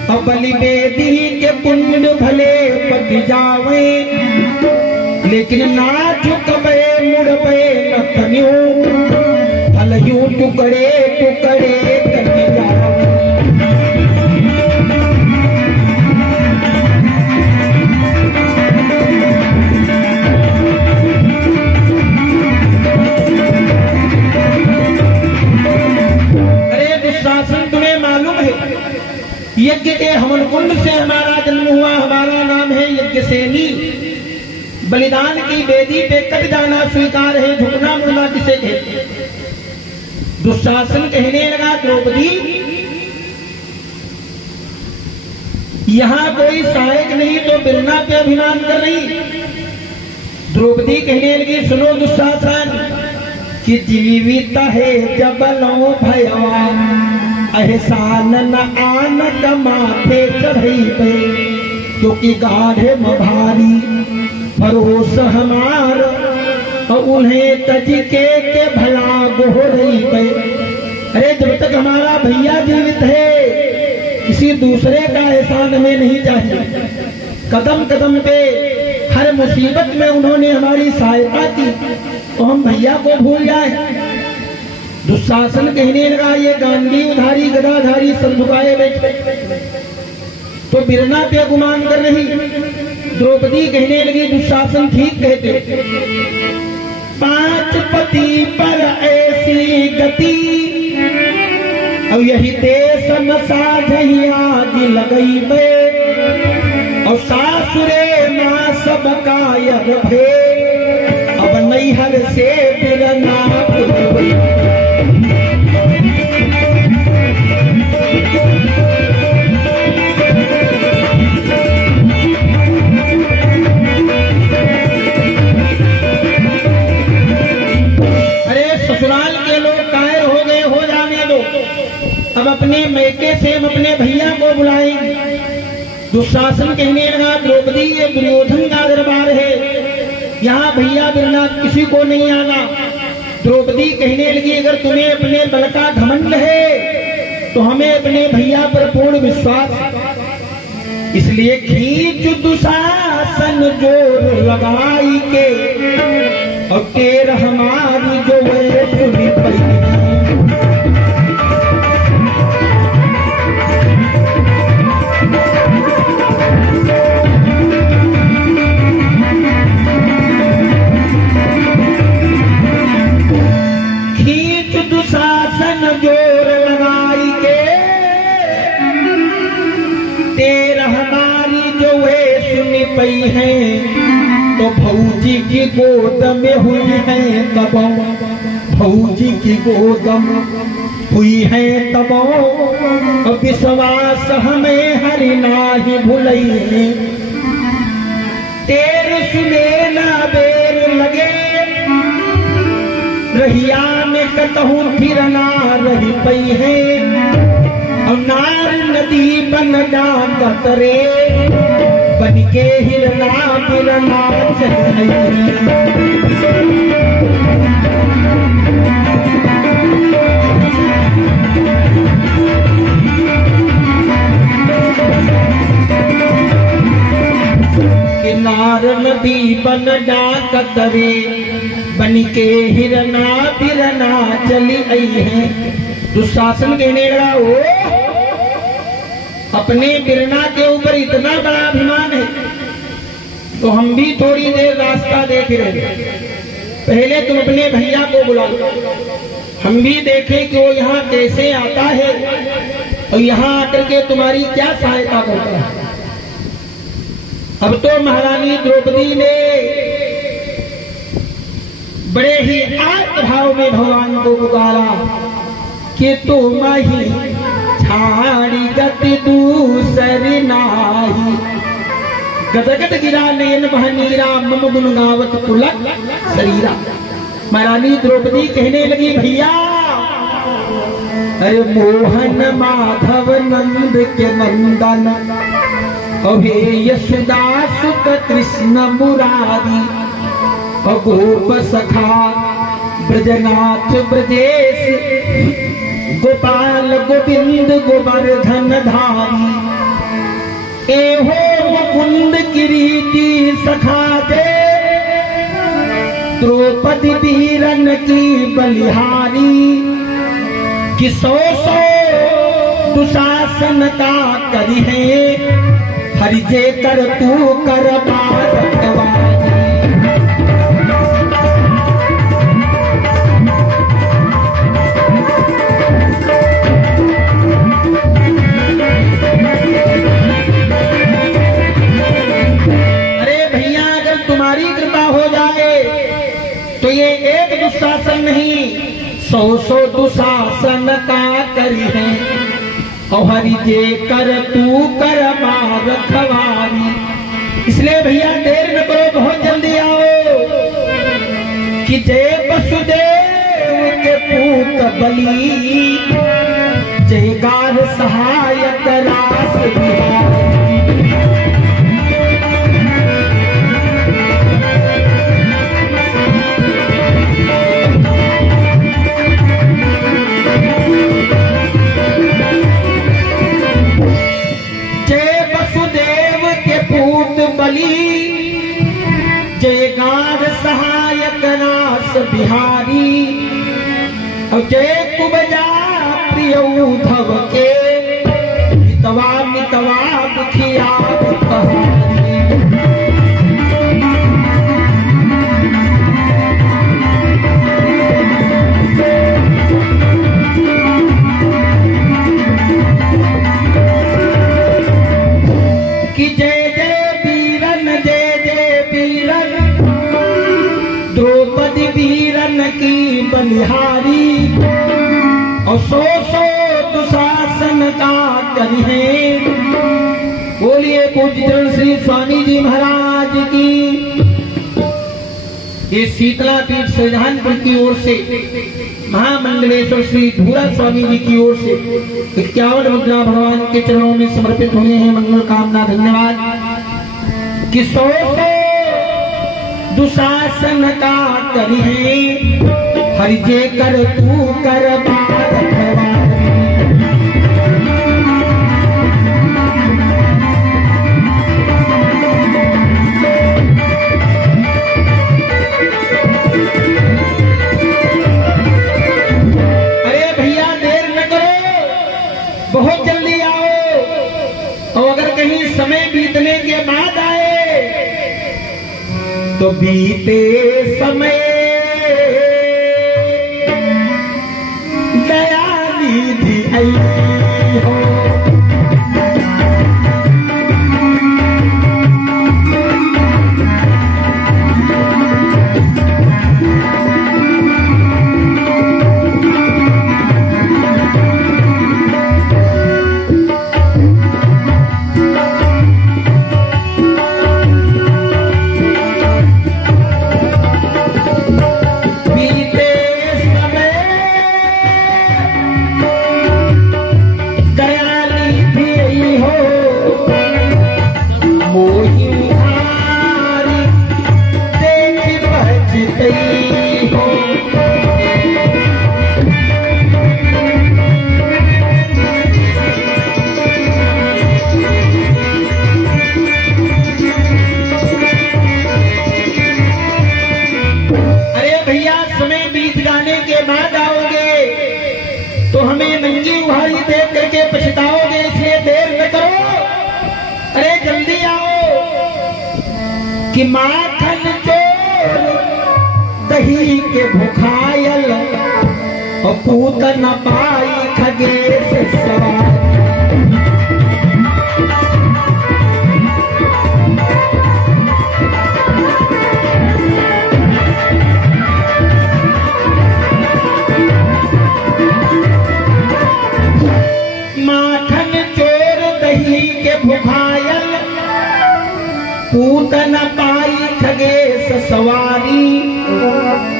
और बलि बेदी के पुण्य भले पति जावे। लेकिन ना झुकबे मुड़बे न तन्यो, फलयूं टुकड़े टुकड़े करके जाओ। अरे दुशासन, तुम्हें मालूम है यज्ञ के हवन कुंड से हमारा जन्म हुआ, हमारा नाम है यज्ञसेनी। बलिदान की वेदी पे कट जाना स्वीकार है, झुकना मुड़ना किसे कहते? दुशासन कहने लगा, द्रौपदी यहां कोई सहायक नहीं तो बिरना पे अभिमान कर रही। द्रौपदी कहने लगी, सुनो दुशासन कि जीवित है जबलो भयवा, एहसान न आन माथे चढ़ई पे, क्योंकि गाढ़े भारी भरोस हमार, और उन्हें तज के भला गोहरई पे। अरे जब तक हमारा भैया जीवित है किसी दूसरे का एहसान हमें नहीं चाहिए। कदम कदम पे हर मुसीबत में उन्होंने हमारी सहायता की, तो हम भैया को भूल जाए। दुशासन कहने लगा, ये गांडीवधारी गदाधारी सब झुकाए बैठे तो बिरना पे गुमान कर रही। द्रौपदी कहने लगी, दुशासन ठीक कहते, 5 पति पर ऐसी गति, अब यही देश न साझी आग लगई बे, और सासुरे माँ सबका यद भे, अब नैहर से बिरना अब अपने मैके से हम अपने भैया को बुलाएंगे। दुशासन कहने लगा, द्रौपदी ये दुर्योधन का दरबार है, यहाँ भैया बिरना किसी को नहीं आना। द्रौपदी कहने लगी, अगर तुम्हें अपने बल का घमंड है तो हमें अपने भैया पर पूर्ण विश्वास, इसलिए खींच दुशासन जोर लगाई के, और तेर हमारी जो है सुनी पड़ी। जोर लगाई के तेर हमारी जो है सुनी पई है, तो भौजी की गोद में हुई है तब, भौजी की गोद हुई है तब, विश्वास हमें हरि नाही भुलई है। तेर सुने ना बेर लगे, रहिया में कतहूँ फिर ना रही पई है, और नार नदी बन डाकत रे, बन के हिरना बिरना चल नार नदी बन डाकत रे, बन के हिरना बिरना चली आई है। दुशासन कहने लगा, ओ अपने बिरना के ऊपर इतना बड़ा अभिमान है तो हम भी थोड़ी देर रास्ता देख रहे, पहले तुम अपने भैया को बुलाओ, हम भी देखें कि वो यहाँ कैसे आता है और यहाँ आकर के तुम्हारी क्या सहायता करता है। अब तो महारानी द्रौपदी ने बड़े ही आर्त भाव में भगवान को पुकारा कि तुम ही छाड़ी गति दूसरी नाही, गदगद गिरा नयन बहनीरा, मम गुण गावत पुलक शरीरा। महारानी द्रौपदी कहने लगी, भैया अरे मोहन माधव नंद के नंदन, अभे यशोदा सुत कृष्ण मुरारी, गोप सखा ब्रजनाथ ब्रजेश, गोपाल गोविंद गोवर्धन धारी, एहो मुकुंद किरीटी सखा दे, द्रौपदी वीरन की बलिहारी कि सौ सौ दुशासन का करी है हरि जे कर तू कर रखवारी। अरे भैया अगर तुम्हारी कृपा हो जाए तो ये एक दुशासन नहीं सौ सौ दुशासन का करी है और हरि जे कर तू कर रखवारी। इसलिए भैया देर न करो, बहुत जल्दी आओ कि जय वसुदेव के पूत बलि जय गार सहायक रास बिहारी। जय गार सहायक नास बिहारी और जय कुबजा प्रिय उद्धव के मितवा मितवा दुखिया कि जय द्रौपदी वीरन की बलिहारी और सौ सौ दुशासन का करी है। बोलिए पूज्य चरण श्री स्वामी जी महाराज की। ये शीतला पीठ सुल्तानपुर की ओर से महामंडलेश्वर श्री धूरा स्वामी जी की ओर से 51 मुद्रा भगवान के चरणों में समर्पित हुए हैं। मंगल कामना धन्यवाद कि सौ सौ दुशासन का करी है हरि जे कर तू कर रखवारी। अरे भैया देर न करो, बहुत जल्दी आओ और अगर कहीं समय बीतने के बाद आए तो बीते समय दयानिधि आई हो। तो हमें नंगी उहारी देख करके पछताओगे, इसलिए देर न करो। अरे जल्दी आओ कि माखन चोर दही के भुखायल और पूत न पाई खगेश सवार। भुखायल पूत न पाई खगेश सवारी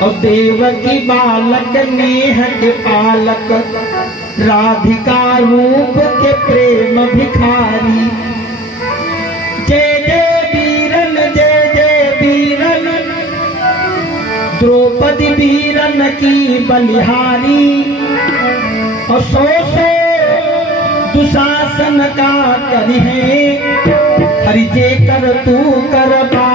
और देवकी बालक नेह के पालक राधिका रूप के प्रेम भिखारी। जय जय वीरन जय जय वीरन द्रौपदी वीरन की बलिहारी और सौ सौ दुशासन का करी है हरि जे कर तू कर रखवारी।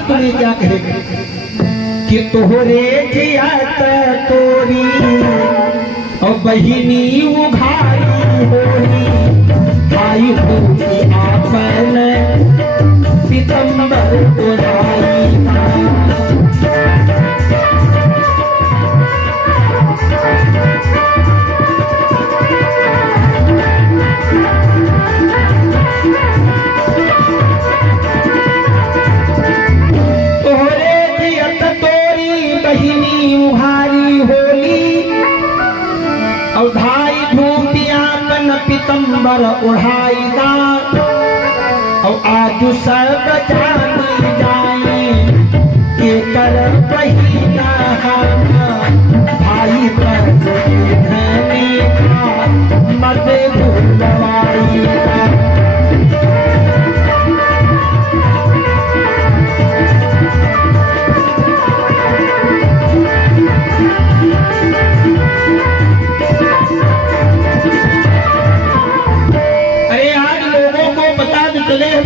उधार तुम्हें क्या कहेगा कि तोहरे जियत तोरी और बहिनी उघारी होली भाई होली आपन सितंबर उधारी। पितंबर उड़ाईदा और आज सब जानी जाए के कर बहिना भाई पर धने का मत भूलवाईदा।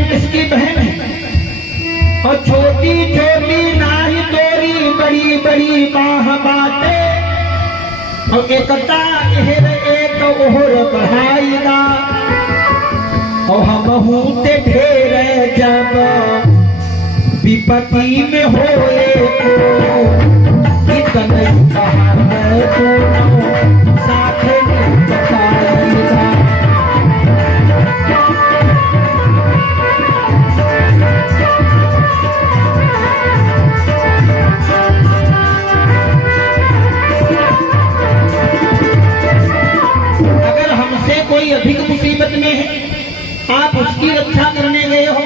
किसकी बहन है और छोटी छोटी नाही तोरी बड़ी बड़ी बाह बाटे और एकता एहर एक ओहर बहाईदा और हमहू ते ढेर जब विपत्ति में होए को इतने साथ बताईदा। कोई अधिक मुसीबत में है आप उसकी रक्षा करने गए हो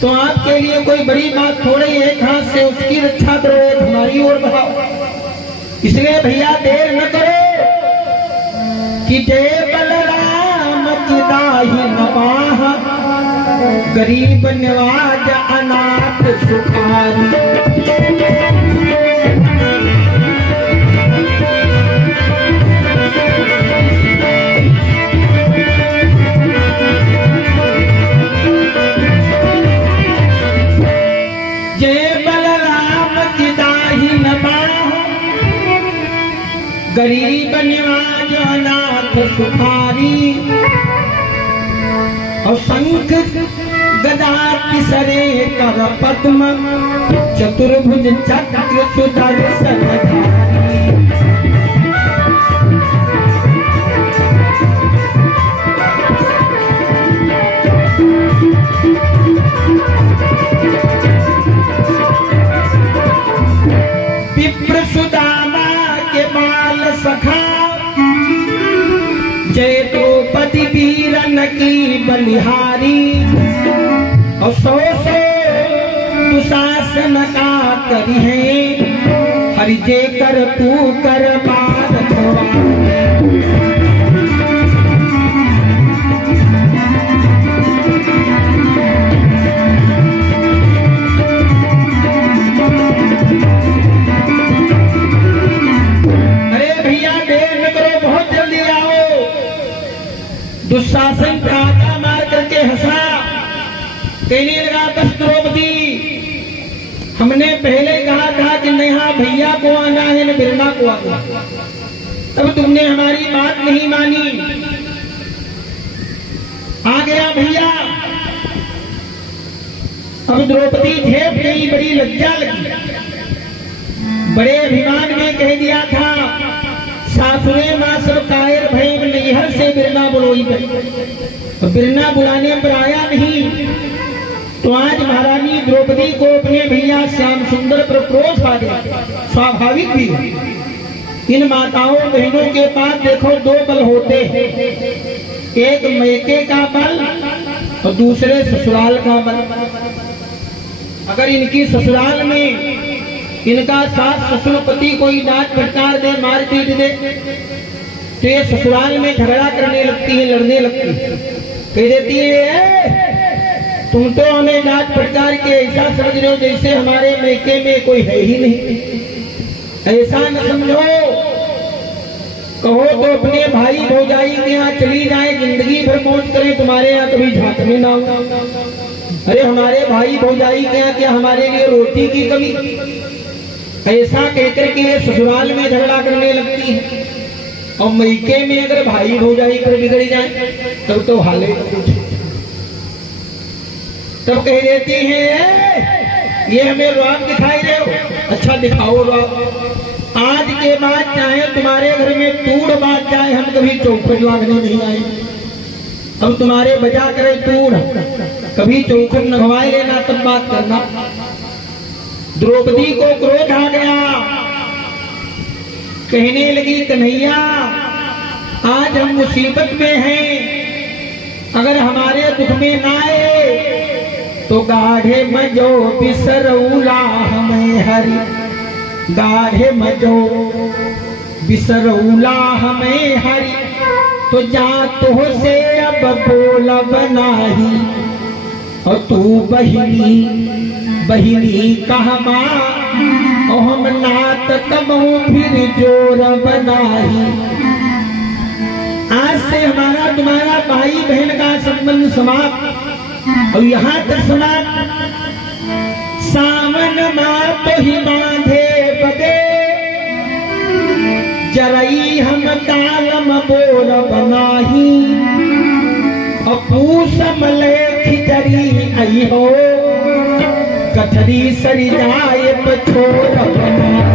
तो आपके लिए कोई बड़ी बात थोड़ी एक हाथ से उसकी रक्षा करो एक हमारी ओर बढ़ाओ। इसलिए भैया देर न करो कि जय बलराम की दाही नवाह गरीब निवाज अनाथ सुखारी। गरीब निवाज अनाथ सुखारी और शंख गदा किसरे कर पद्म चतुर्भुज चक्र सुदर्शन धारी। विप्र सुदामा के बाल सखा जय द्रौपदी वीरन की बलिहारी और सौ दुशासन का करी है हरि जे कर तू कर बार दुशासन पे आका मार करके हंसा कहने लगा बस द्रौपदी हमने पहले कहा था कि नेहा भैया को आना है न बिरना को आना तब तुमने हमारी बात नहीं मानी। आ गया भैया अब द्रौपदी झेप गई बड़ी लज्जा लगी बड़े अभिमान में कह दिया था सासुरे मां सब कायर भय नैहर से बिरना बुलोई तो बिरना बुलाने पर आया नहीं तो आज महारानी द्रौपदी को अपने भैया श्याम सुंदर पर क्रोध आ गया। स्वाभाविक भी इन माताओं बहनों के पास देखो दो बल होते हैं एक मैके का बल और दूसरे ससुराल का बल। अगर इनकी ससुराल में इनका सास ससुर पति कोई डांट फटकार दे मार पीट दे तो ये ससुराल में झगड़ा करने लगती है लड़ने लगती है कह देती है तुम तो हमें डांट फटकार के ऐसा समझ रहे हो जैसे हमारे मैके में कोई है ही नहीं। ऐसा न समझो कहो तो अपने भाई भौजाई के यहाँ चली जाए जिंदगी भर मौज करें तुम्हारे यहाँ कभी झांकने ना हो। अरे हमारे भाई भौजाई क्या हमारे लिए रोटी की कमी, ऐसा कहकर के ससुराल में झगड़ा करने लगती है। और मैके में अगर भाई भौजाई पर बिगड़ जाए तब तो हाले तब कह देती है ये हमें रुआब दिखाई रहे हो, अच्छा दिखाओ रुआब। आज के बाद चाहे तुम्हारे घर में तूड़ बात जाए, हम कभी चौखट लागने नहीं आए। अब तुम्हारे बजा करे तूड़, कभी चौखट नगवाए लेना तब बात करना। द्रौपदी को क्रोध आ गया, कहने लगी कन्हैया आज हम मुसीबत में हैं, अगर हमारे दुख में ना आए तो गाढ़े मजो बिसरौला हमें हरि, गाढ़े मजो बिसरौला हमें हरि, तो जा तो से अब बोला बनाही, और तू बहिनी बहिनी कहमा, और हम नात कमऊ फिर जोर बनाही। आज से हमारा तुम्हारा भाई बहन का संबंध समाप्त, और यहाँ तक समाप्त सावन माँ तो ही बांधे बगे, जरई हम कालम बोर बनाही, और पूसम ले खिचड़ी आई हो, कथरी सरी जाए पछोर बना।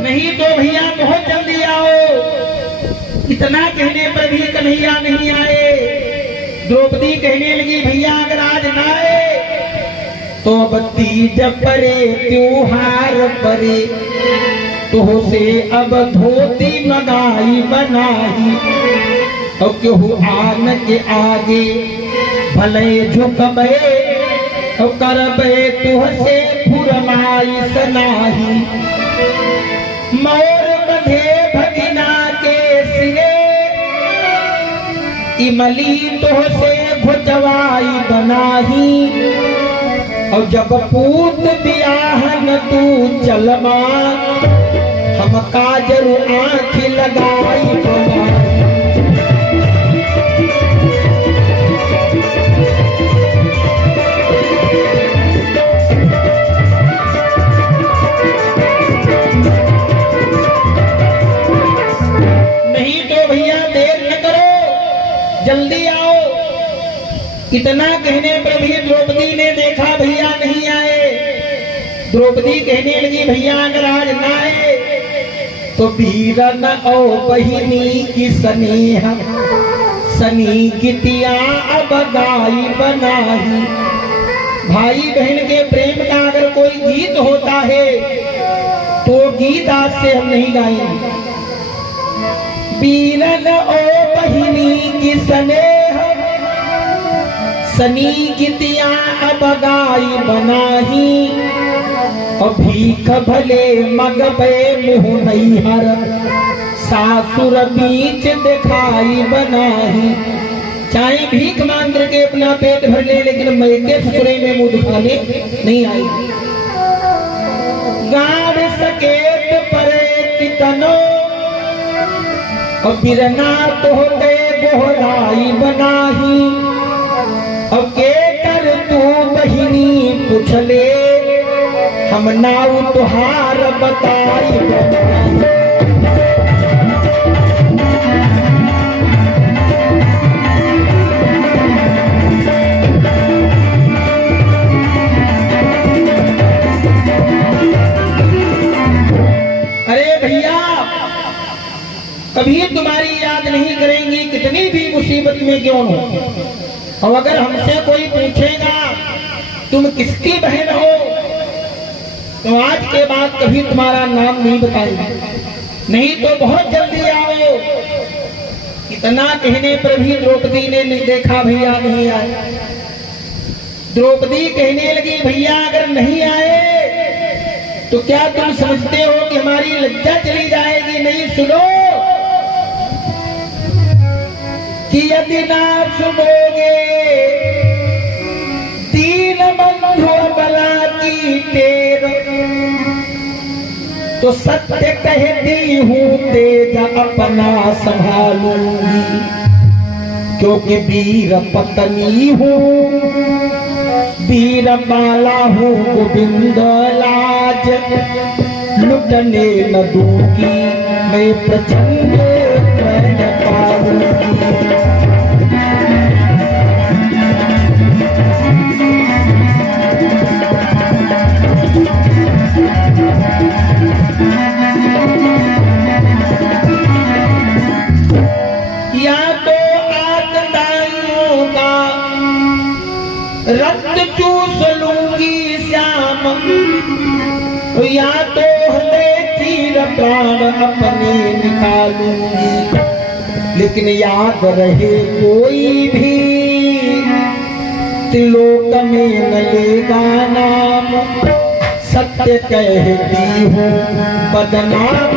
नहीं तो भैया बहुत जल्दी आओ। इतना कहने पर भी कन्हैया नहीं आए। द्रौपदी कहने लगी भैया अगर आज ना आए तो अब तीज परे त्योहार परे, तो से अब धोती मंगाई बनाई, और क्यों आन के आगे भले झुकबे, और करबे तुहसे फुरमाई सनाही, मोर बंधे भगिना के सिरे, इमली तुहसे घुचवाई बनाही, और जब पूत बियाहन तू चलमा, हम काजरू आँख लगाई बनाई। नहीं तो भैया देर न करो, जल्दी आओ। इतना कहने पर भी द्रौपदी ने देखा भैया नहीं आए। द्रौपदी कहने लगी भैया अगर आज ना आए तो वीरन और बहिनी की स्नेह सनी गितिया अब गाई बनाही। भाई बहन के प्रेम का अगर कोई गीत होता है तो गीत आज से हम नहीं गाएंगे। वीरन और बहिनी की स्नेह सनी गितिया अब गाई बनाही, और भीख भले मगबे मुँह नहीं हर, सासुर बीच दिखाई बनाही। चाहे भीख मांग करके अपना पेट भर ले, लेकिन मैके ससुरे में मुँह दिखाने नहीं आई। गाड़ सकेत परे कितनो, और बिरना तो गए बोहराई बनाही, और के कर तू बहिनी पूछले, हम नाउ तुहार बताई बनाई। अरे भैया कभी तुम्हारी याद नहीं करेंगी, कितनी भी मुसीबत में क्यों हो। और अगर हमसे कोई पूछेगा तुम किसकी बहन हो तो आज के बाद कभी तुम्हारा नाम नहीं बताएंगे। नहीं तो बहुत जल्दी आओ। इतना कहने पर भी द्रौपदी ने देखा भैया नहीं आए। द्रौपदी कहने लगी भैया अगर नहीं आए तो क्या तुम समझते हो कि हमारी लज्जा चली जाएगी? नहीं, सुनो कि यदि ना सुनोगे दीन बंधु बला की टेर, तो सत्य कहती हूँ तेज अपना संभालूंगी, क्योंकि वीर पत्नी हूँ, वीर माला हूँ, गोविंद लाज लुटने न दूंगी, मैं प्रचंड प्रण पाऊंगी। या तो आगदाइयों का रक्त चूस लूंगी श्याम, या तो हृदय चीर प्राण अपने निकालूंगी, लेकिन याद रहे कोई भी त्रिलोक में न लेगा नाम, सत्य कहती हूँ बदनाम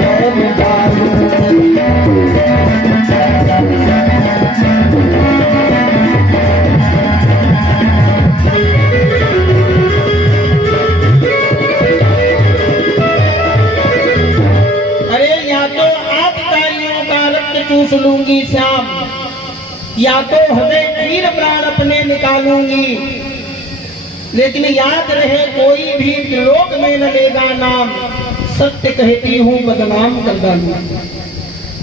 कर डालूंगी। चूस लूंगी श्याम, या तो हृदय चीर प्राण अपने निकालूंगी, लेकिन याद रहे कोई भी त्रिलोक में न लेगा नाम, सत्य कहती हूँ बदनाम कर डालूंगी।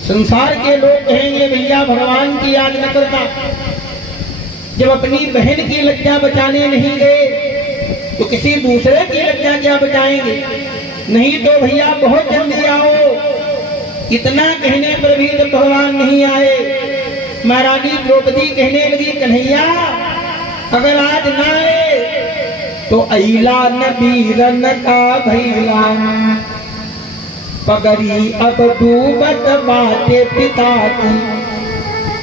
संसार के लोग कहेंगे भैया भगवान की याद न करता, जब अपनी बहन की लज्जा बचाने नहीं गए तो किसी दूसरे की लज्जा क्या बचाएंगे। नहीं तो भैया बहुत जल्दी आओ। इतना कहने पर भी जब भगवान नहीं आए, महारानी द्रौपदी कहने लगी कन्हैया अगर आज ना आए तो अइला न वीरन का भैला, पगड़ी अब डूबत बाटे पिता की।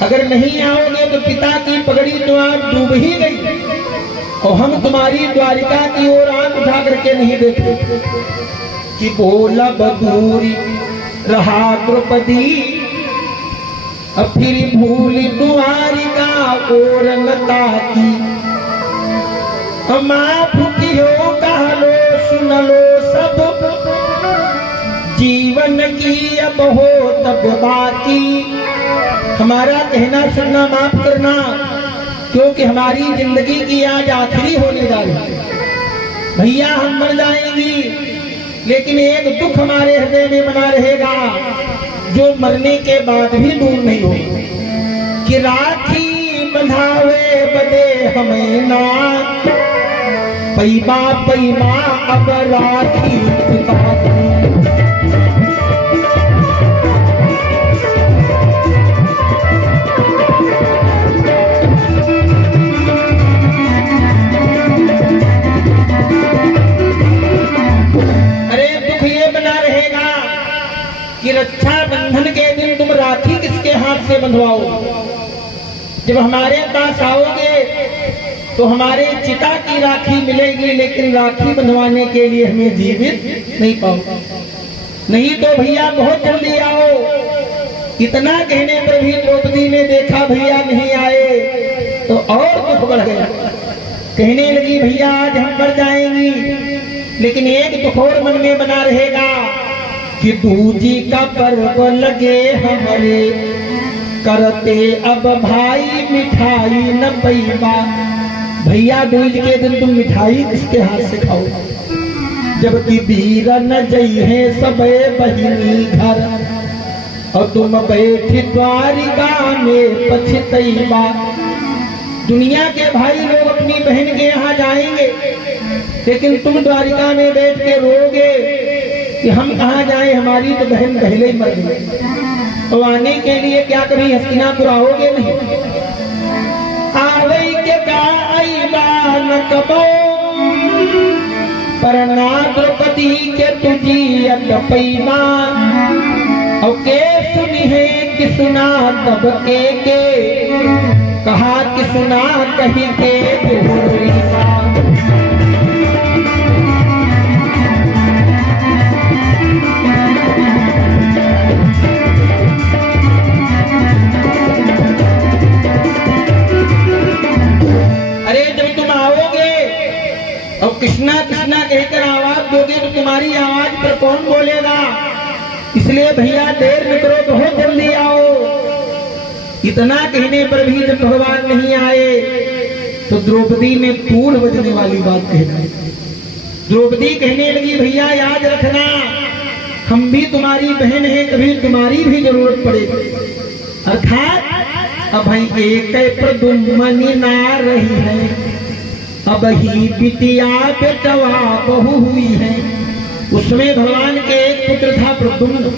अगर नहीं आओगे तो पिता की पगड़ी तो आज डूब ही गई, और हम तुम्हारी द्वारिका की ओर आंख उठा करके नहीं देखते कि बोला बदूरी रहा द्रौपदी, अब फिर भूल द्वारिका और नता की। माँ भूखियो कह लो सुन लो सब, जीवन की अब हो तब बाकी। हमारा कहना सुनना माफ करना, क्योंकि हमारी जिंदगी की आज आखिरी होने जा रही है। भैया हम मर जाएंगी, लेकिन एक दुख हमारे हृदय में बना रहेगा जो मरने के बाद भी दूर नहीं होगा, कि राखी बंधावे बदे हमें ना, पैमा पैमा अब राखी पिता की। कि रक्षा बंधन के दिन तुम राखी किसके हाथ से बंधवाओ। जब हमारे पास आओगे तो हमारे चिता की राखी मिलेगी, लेकिन राखी बंधवाने के लिए हमें जीवित नहीं पाओगे। नहीं तो भैया बहुत जल्दी आओ। इतना कहने पर भी द्रौपदी ने देखा भैया नहीं आए तो और दुख बढ़ गया। कहने लगी भैया आज हम मर जाएंगी, लेकिन एक दुख और मन में बना रहेगा कि दूजी का पर्व लगे हमारे, करते अब भाई मिठाई न पैबा। भैया दूज के दिन तुम मिठाई किसके हाथ से खाओ, जबकि वीर न जई है सबे बहिनी घर, और तुम बैठी द्वारिका में पछतैबा। दुनिया के भाई लोग अपनी बहन के यहाँ जाएंगे, लेकिन तुम द्वारिका में बैठ के रोगे कि हम कहाँ जाए, हमारी तो बहन पहले ही मर गई। तो आने के लिए क्या कभी हस्तिनापुर आओगे नहीं। आवे के न कबो पर ना द्रौपदी के तुझी पैमा, और के सुनी है कि सुना तब के कहा कि सुना कहीं के बोलेगा, इसलिए भैया देर न करो, बहुत जल्दी आओ। इतना कहने पर भी जब भगवान नहीं आए तो द्रौपदी ने तूड़ बजने वाली बात कह दी। द्रौपदी कहने लगी, भैया याद रखना, हम भी तुम्हारी बहन हैं, कभी तुम्हारी भी जरूरत पड़ेगी। अर्थात अब एक प्रदुम्मनी ना रही है, अब ही बिटिया बेटवा बहू हुई है। उसमें भगवान के एक पुत्र था प्रद्युम्न।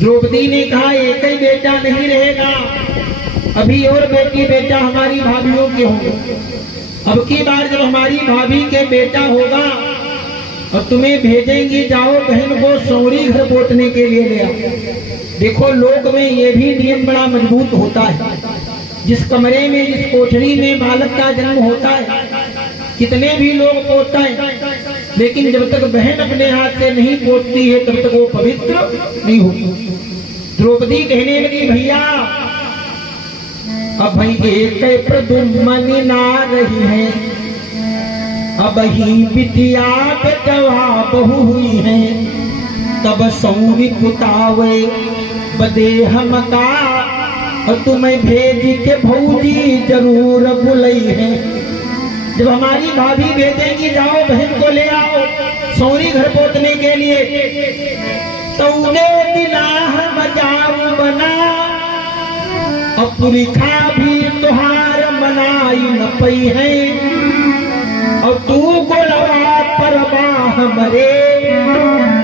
द्रौपदी ने कहा एक ही बेटा नहीं रहेगा, अभी और बेटी बेटा हमारी भाभीयों के होंगे। अब की बार जब हमारी भाभी के बेटा होगा और तुम्हें भेजेंगी, जाओ बहन को सौरी घर पोतने के लिए ले आओ। देखो लोक में ये भी नियम बड़ा मजबूत होता है, जिस कमरे में जिस कोठरी में बालक का जन्म होता है, कितने भी लोग पोतते हैं, लेकिन जब तक बहन अपने हाथ से नहीं पोतती है तब तक वो पवित्र नहीं होती। द्रौपदी कहने लगी, भैया अब एक प्रदुम्मनी ना रही है, अब ही बिटिया बेटवा बहू हुई है। तब सौरी पुतावे बदे हम का, और तुम्हें भेज के भौजी जरूर बुलाई है। जब हमारी भाभी भेजेंगी, जाओ बहन को ले आओ सौरी घर पोतने के लिए। तौने दिलाह बजाऊ बना, और पुरिखा भी तुहार बनाई न पई है, और तू गोलवा पर बाह मरे,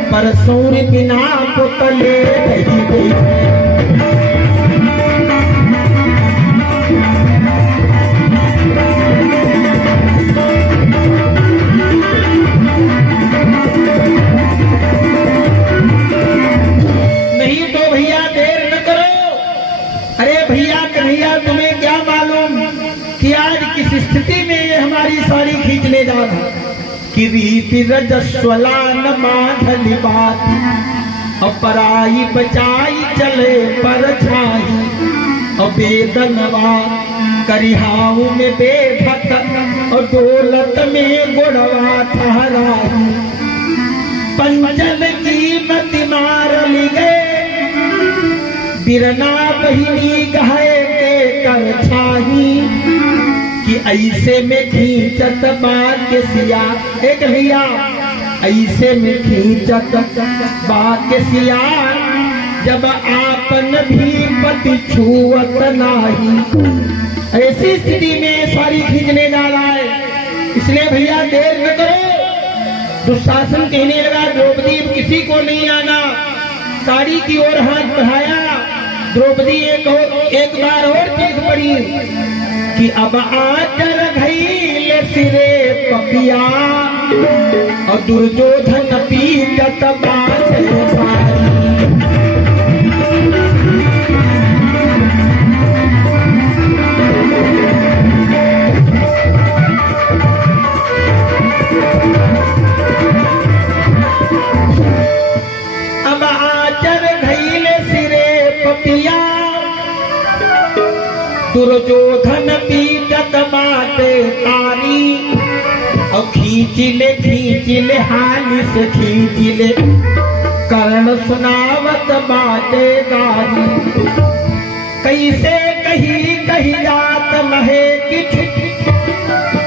पर सौर बिना पुतले नहीं गई है। नहीं तो भैया देर न करो। अरे भैया कन्हैया, तुम्हें क्या मालूम कि आज किस स्थिति में ये हमारी साड़ी खींचने जा रहा। कि रीति रजस्वलान माधली बात, अपराई बचाई चले पर छाई, और बेदनवा करिहाऊ में बेधत, और दौलत में गुड़वा ठहराई। पंचल की मति मार ली गए, बिरना बहिनी गहे के कर छाही, कि ऐसे में खींचत बात के सिया। एक भैया ऐसे में खींचत बात के सिया, जब आपन भी पति छुअत नाही। ऐसी स्थिति में साड़ी खींचने जा रहा है, इसलिए भैया देर न करो। दुशासन कहने लगा, द्रौपदी किसी को नहीं आना। साड़ी की ओर हाथ बढ़ाया, द्रौपदी एक बार और चीख पड़ी कि अब आचर घईल सिरे पपिया, और दुर्योधन पीटत बाटे भारी। अब आचर घईल सिरे पपिया, दुर्योधन पीटत बाटे तारी। और खींच ले हाली से खींच ले, कर्ण सुनावत बाटे गारी। कैसे कही जात महे किछ,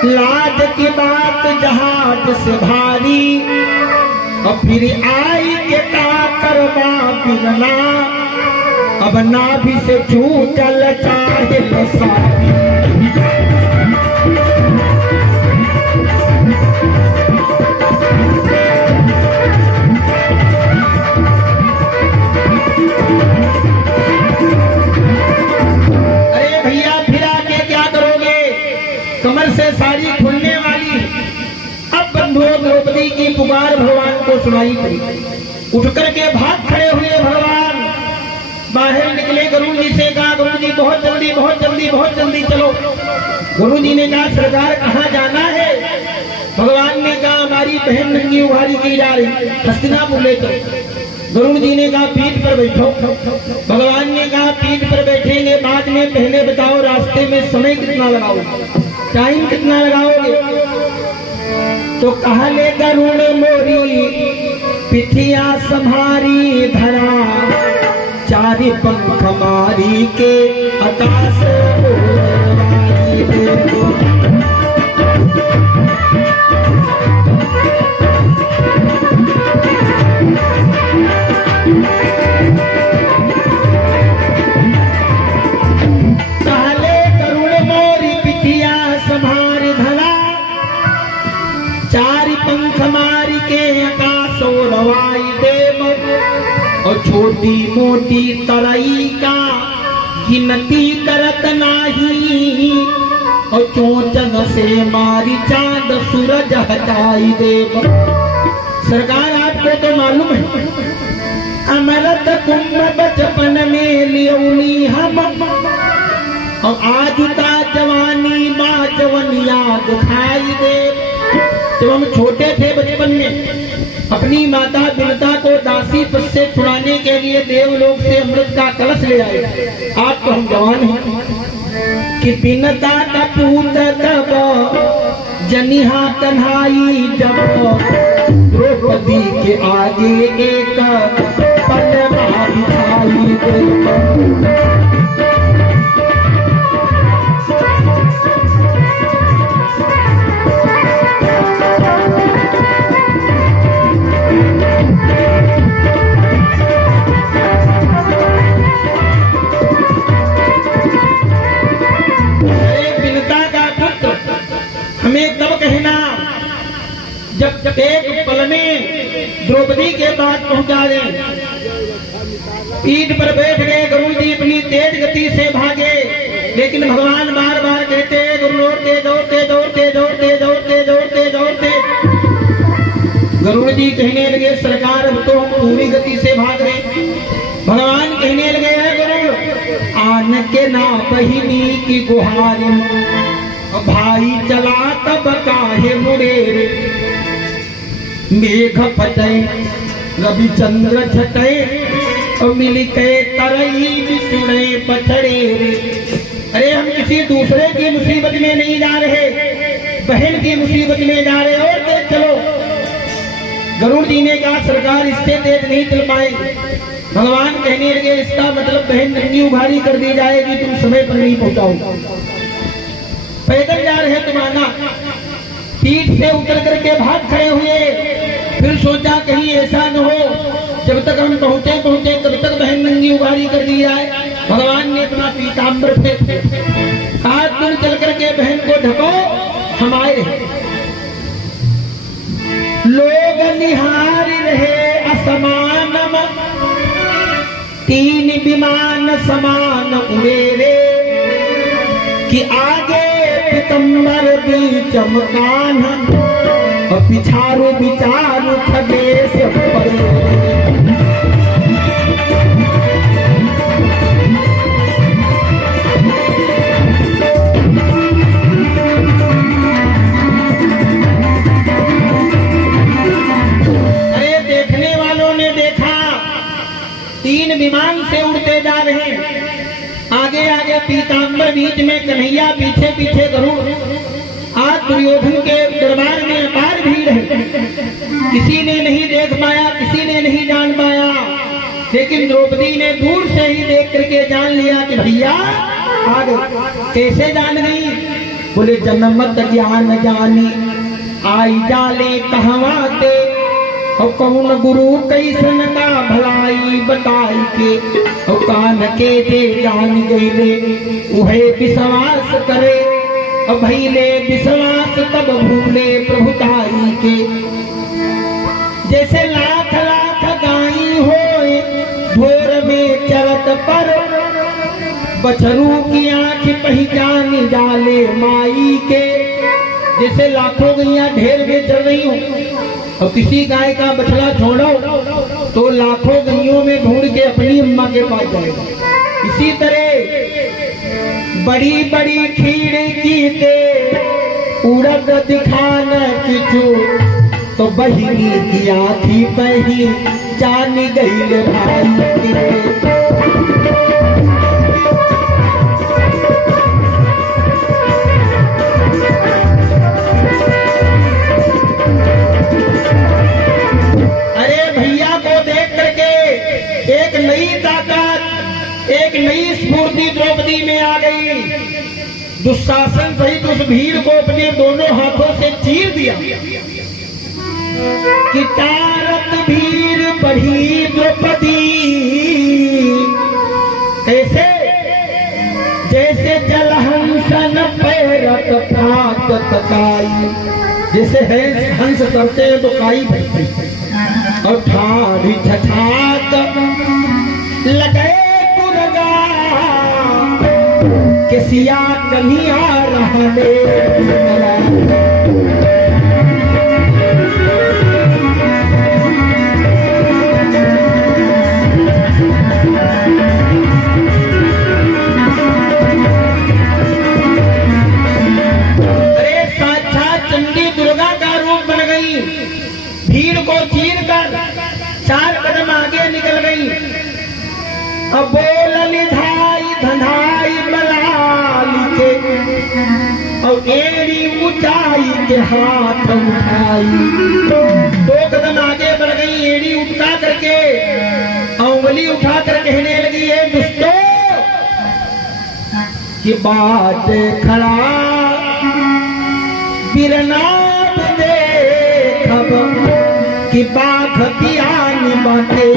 लाज की बात जहाज से भारी। और फिर आई के का करवा बिरना, अब नाभि से छूटल चाहे सारी। अरे भैया फिर आके क्या करोगे, कमर से साड़ी खुलने वाली। अब बंधुओं द्रौपदी की पुकार भगवान को सुनाई पड़ी। उठ करके भाग खड़े हुए भगवान, बाहर निकले। गुरु जी से कहा, गुरु जी बहुत जल्दी बहुत जल्दी बहुत जल्दी चलो। गुरु जी ने कहा, सरकार कहाँ जाना है? भगवान ने कहा, हमारी बहन नंगी उघाड़ी की जा रही, हस्तिनापुर ले चलो। गुरु जी ने कहा, पीठ पर बैठो। भगवान ने कहा, पीठ पर बैठेंगे बाद में, पहले बताओ रास्ते में समय कितना लगाओगे, टाइम कितना लगाओगे? तो कहा ले गरुण मोरी पिठिया संभारी धरा, चारि पंख मारी के आकाश उड़ाई देखो। काले गरुड़ मोरी पिठिया संभारी धरा, चारि पंख मारी के आकाश उड़ाई देव। और छोटी मोटी तरई का गिनती करत नाही, और चोंचन से मारी चांद सूरज हटाई देव। सरकार आपको तो मालूम है, अमृत कुंभ बचपन में लियौली हम, और आज का जवानी माँ जवनिया दिखाई देव। जब हम छोटे थे बचपन में, अपनी माता बिनता को दासी पद से छुड़ाने के लिए देवलोक से अमृत का कलश ले आए। आज तो हम जवान हैं कि बिनता का पूत तब जनिहा कन्हाई, जब द्रौपदी के आगे एक पलवा बिछाई देव। हमें तब कहना जब एक पल में द्रौपदी के पास पहुंचा दे। पीठ पर बैठ गए गरुड़ जी, अपनी तेज गति से भागे, लेकिन भगवान बार बार कहते दौड़ते दौड़ते दौड़ते दौड़ते दौड़ते दौड़ते दौड़ते। गरुड़ जी कहने लगे सरकार अब तो हम पूरी गति से भाग रहे। भगवान कहने लगे है गरुड़, आन के ना बहिनी की गुहार, भाई चला तब काहे मुड़े रे। मेघ फटे रविचंद्र छटे, और मिल के तरई बिछड़े पछड़े रे। अरे हम किसी दूसरे की मुसीबत में नहीं जा रहे, बहन की मुसीबत में जा रहे। और तेज चलो। गरुड़ जी ने कहा सरकार इससे तेज नहीं चल पाएंगे। भगवान कहने लगे इसका मतलब बहन नंगी उघाड़ी कर दी जाएगी, तुम समय पर नहीं पहुंचाओ। पैदल जा रहे तुम्हारा, पीठ से उतर करके भाग खड़े हुए। फिर सोचा कहीं ऐसा न हो जब तक हम पहुंचे तब तक बहन नंगी उघाड़ी कर दी जाए। भगवान ने अपना पीताम्बर फेंक कहा तुम चल करके बहन को ढको, हम आए। लोग निहार रहे असमान, तीन विमान समान उड़े रे। कि आगे पितम्बर बीच मकान, और पिछारू विचारू खगेश पड़े। अरे देखने वालों ने देखा तीन विमान से उड़ते जा रहे हैं। आगे आगे पीताम्बर, बीच में कन्हैया, पीछे पीछे गरुड़। आज दुर्योधन के दरबार में अपार भीड़ है, किसी ने नहीं देख पाया, किसी ने नहीं जान पाया। लेकिन द्रौपदी ने दूर से ही देख करके जान लिया कि भैया आ गए। कैसे जान गई? बोले जन्मत ज्ञान जानी, आई जाले कहवा ते, और कौन गुरु कैसन का भलाई बताई के, और कान के दे जान गईले उहे विश्वास करे, और भइले विश्वास तब भूले प्रभुताई के। जैसे लाख लाख गाई होए भोर में चरत पर, बछरू की आंख पहचान जाले माई के। जैसे लाखों गैया ढेर में चल रही हूँ, और किसी गाय का बछड़ा छोड़ो तो लाखों गैयों में ढूंढ के अपनी अम्मा के पास जाएगा। इसी तरह बड़ी बड़ी खिड़की ते उड़द दिखान किचू, तो बहिनी की आँखी पही जान गई भाई के। अरे भैया एक नई स्फूर्ति द्रौपदी में आ गई। दुशासन सहित उस भीड़ को अपने दोनों हाथों से चीर दिया कि तारत भीड़ बढ़ी द्रौपदी, कैसे जैसे जलहंसन पैरत फाटत काई, जैसे हंस करते हैं तो काई भरते और ठाड़ी छछाक लगे तुरगा के सिया कन्हिया रहने। भीड़ को चीर कर 4 कदम आगे निकल गई। अब बोलनी धाई धंधाई बलाली के और एड़ी ऊंचाई के हाथ उठाई। 2 कदम आगे बढ़ गई, एड़ी उठा करके उंगली उठाकर कहने लगी, है दुष्टों की बात खड़ा बिरना कि बाघ पियानी बातें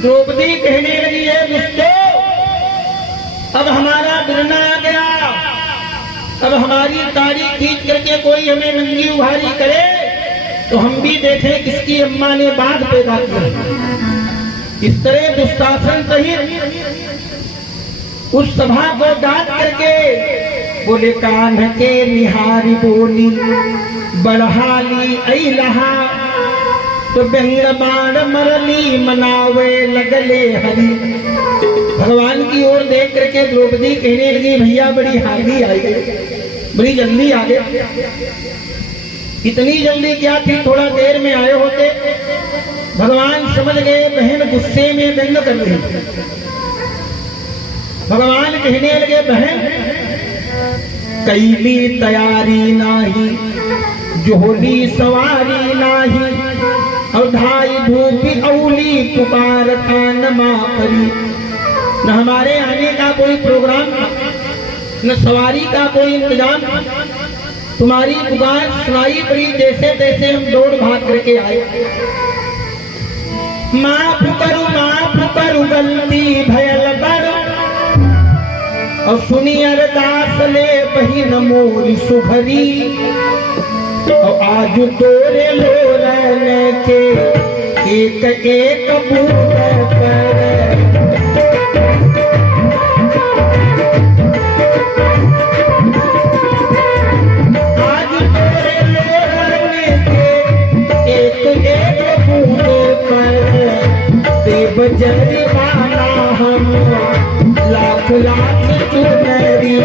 द्रौपदी कहने लगी, है दोस्तों अब हमारा बिरना आ गया, अब हमारी ताड़ी खींच करके कोई हमें नंगी उभारी करे तो हम भी देखें किसकी अम्मा ने बाघ पैदा किया। इस तरह दुशासन सहित उस सभा को डांट करके बोले, कान के निहारी बोली बढ़ाली ऐलहा तो बेंग बाण मरली मनावे लगले हरी। भगवान की ओर देख करके द्रौपदी कहने लगी, भैया बड़ी हाली आई गई, बड़ी जल्दी आ गए। इतनी जल्दी क्या थी, थोड़ा देर में आए होते। भगवान समझ गए बहन गुस्से में व्यंग कर रही। भगवान कहने लगे, बहन कैली तैयारी नाही, जोली सवारी नाही, और धाई धूपी औली पुकार कान माँ करी। न हमारे आने का कोई प्रोग्राम था, न सवारी का कोई इंतजाम था, तुम्हारी पुकार सुनाई पड़ी, जैसे तैसे हम दौड़ भाग करके आए। माफ करू गलती भयल बड़, और सुनी अरदास ले बहिन मोरी सुभरी, और आज तोरे लोरने के एक एक बूंद पर जरिमाना हम लाख लाख चुनरी।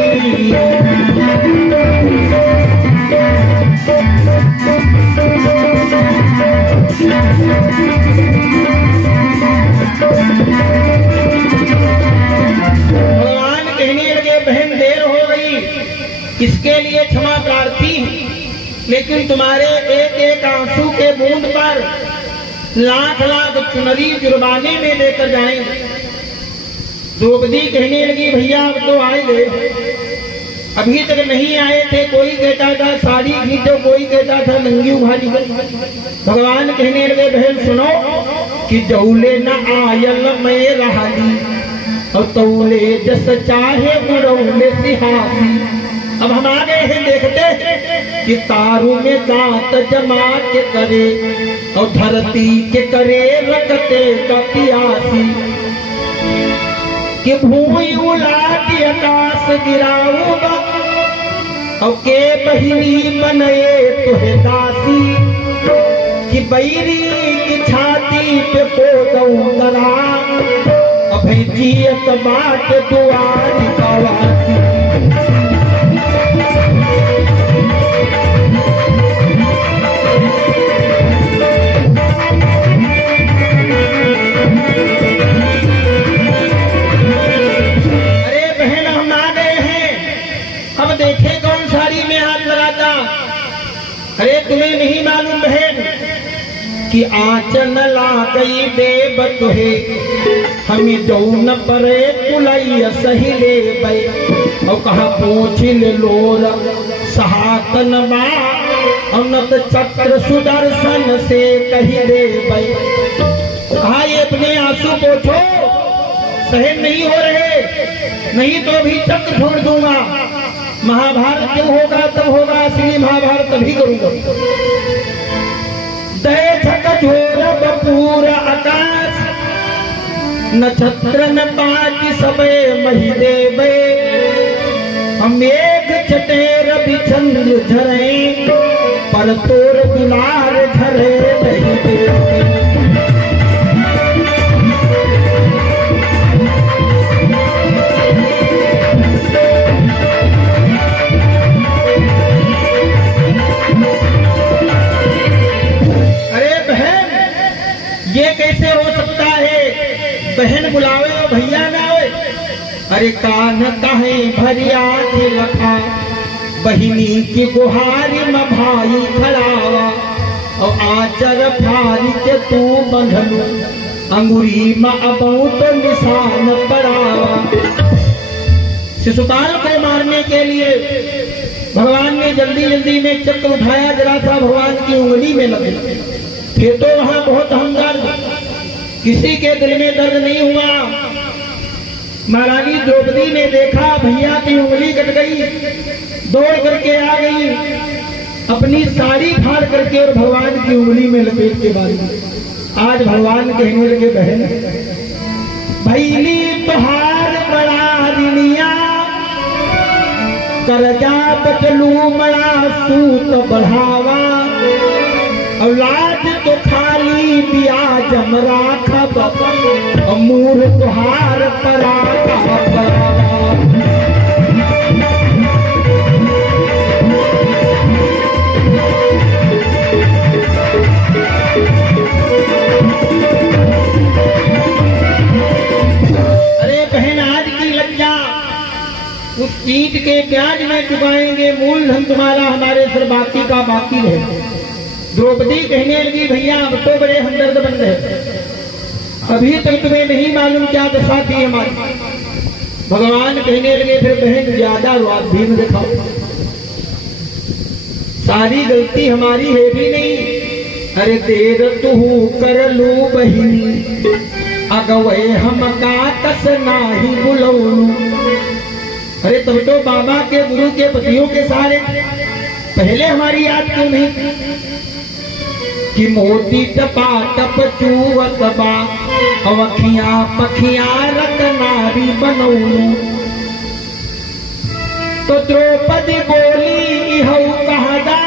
भगवान कहने लगे, बहन देर हो गई, इसके लिए क्षमा प्रार्थी, लेकिन तुम्हारे एक एक आंसू के बूंद पर लाख लाख चुनरी जुर्माने में लेकर जाएंगे। द्रौपदी कहने लगी, भैया अब तो आए गए, अभी तक नहीं आए थे। कोई कहता था साड़ी खींचो, कोई कहता था नंगी उभारी करो। भगवान कहने लगे, बहन सुनो कि जौले न आयल मैं रहाली, और तौले जस चाहे उड़ौले सिहासी। अब हम आ गए हैं, देखते कि तारू में दांत जमा के करे, और धरती के करे रखते का पियासी, कि भूमि उलाट आकाश गिराऊंगा, और के बहिनी बनए तुहे दासी, कि बैरी की छाती पे पोदऊ दरा, और भेजियत बाट दुआरी का वासी। तुम्हें नहीं मालूम बहन कि आचन ला गई देव तुहे हमें जौन परे कुलैया सही ले बे और कहा पूछिल लोर सहातन बा अनत चक्र सुदर्शन से कही दे बे। कहा ये अपने आंसू पोछो, सहन नहीं हो रहे, नहीं तो भी चक्र छोड़ दूंगा। महाभारत जब होगा तब होगा, असली महाभारत तभी करूंगा। दय झक झोर बपूर आकाश नक्षत्र न पाटी सबे मही देवे मेघ चटेर बिछंद झरे पर तोर दुलार झरे नहीं देवे। ये कैसे हो सकता है, बहन बुलावे और भैया ना आवे। अरे कान काहे भरिया के लखा बहिनी की गुहारी में भाई खड़ावा और आचर फारी के तू बंधलू अंगुरी में अबू तो निशान पड़ावा। शिशुपाल को मारने के लिए भगवान ने जल्दी जल्दी में चक्र उठाया, जरा सा भगवान की उंगली में लगे। फिर तो वहां बहुत हमदर्द, किसी के दिल में दर्द नहीं हुआ। महारानी द्रौपदी ने देखा भैया की उंगली कट गई, दौड़ करके आ गई, अपनी साड़ी फाड़ करके और भगवान की उंगली में लपेट के बांधी। आज भगवान कहने लगे बहन भैली तुहार बड़ा दिनिया करजा बचलू बड़ा सूत बढ़ावा औलाद तो खाली ब्याज राखब मूर तुहार परा। अरे बहन आज की लज्जा उस ईंट के ब्याज में चुकाएंगे, मूलधन तुम्हारा हमारे सर बाकी का बाकी है। द्रौपदी कहने लगी भैया अब तो बड़े हमदर्द बन गए, अभी तक तुम्हें नहीं मालूम क्या दशा थी हमारी। भगवान कहने लगे फिर बहन ज्यादा रुआब भी न दिखाओ, सारी गलती हमारी है भी नहीं। अरे देर तू कर लू बहिनी अगवे हम का कस नाही बुलौलू। अरे तुम तो बाबा के गुरु के पतियों के सारे पहले हमारी याद क्यों नहीं कि मोती टपा टप चूवत बा अवखिया पखिया रतनारी बनौलू। तो द्रौपदी बोली हऊ कहदा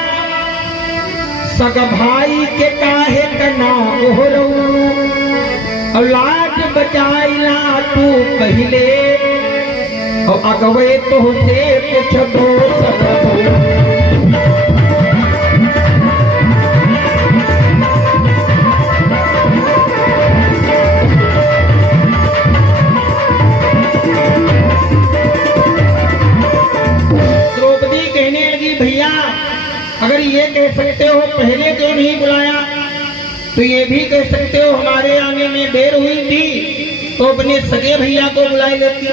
सग भाई के काहे कना ओहरऊ औलाद बचाइला तू पहले और अगवे तो से कुछ दो सकबो। अगर ये कह सकते हो पहले क्यों नहीं बुलाया, तो ये भी कह सकते हो हमारे आने में देर हुई थी तो अपने सगे भैया को बुलाए लेती।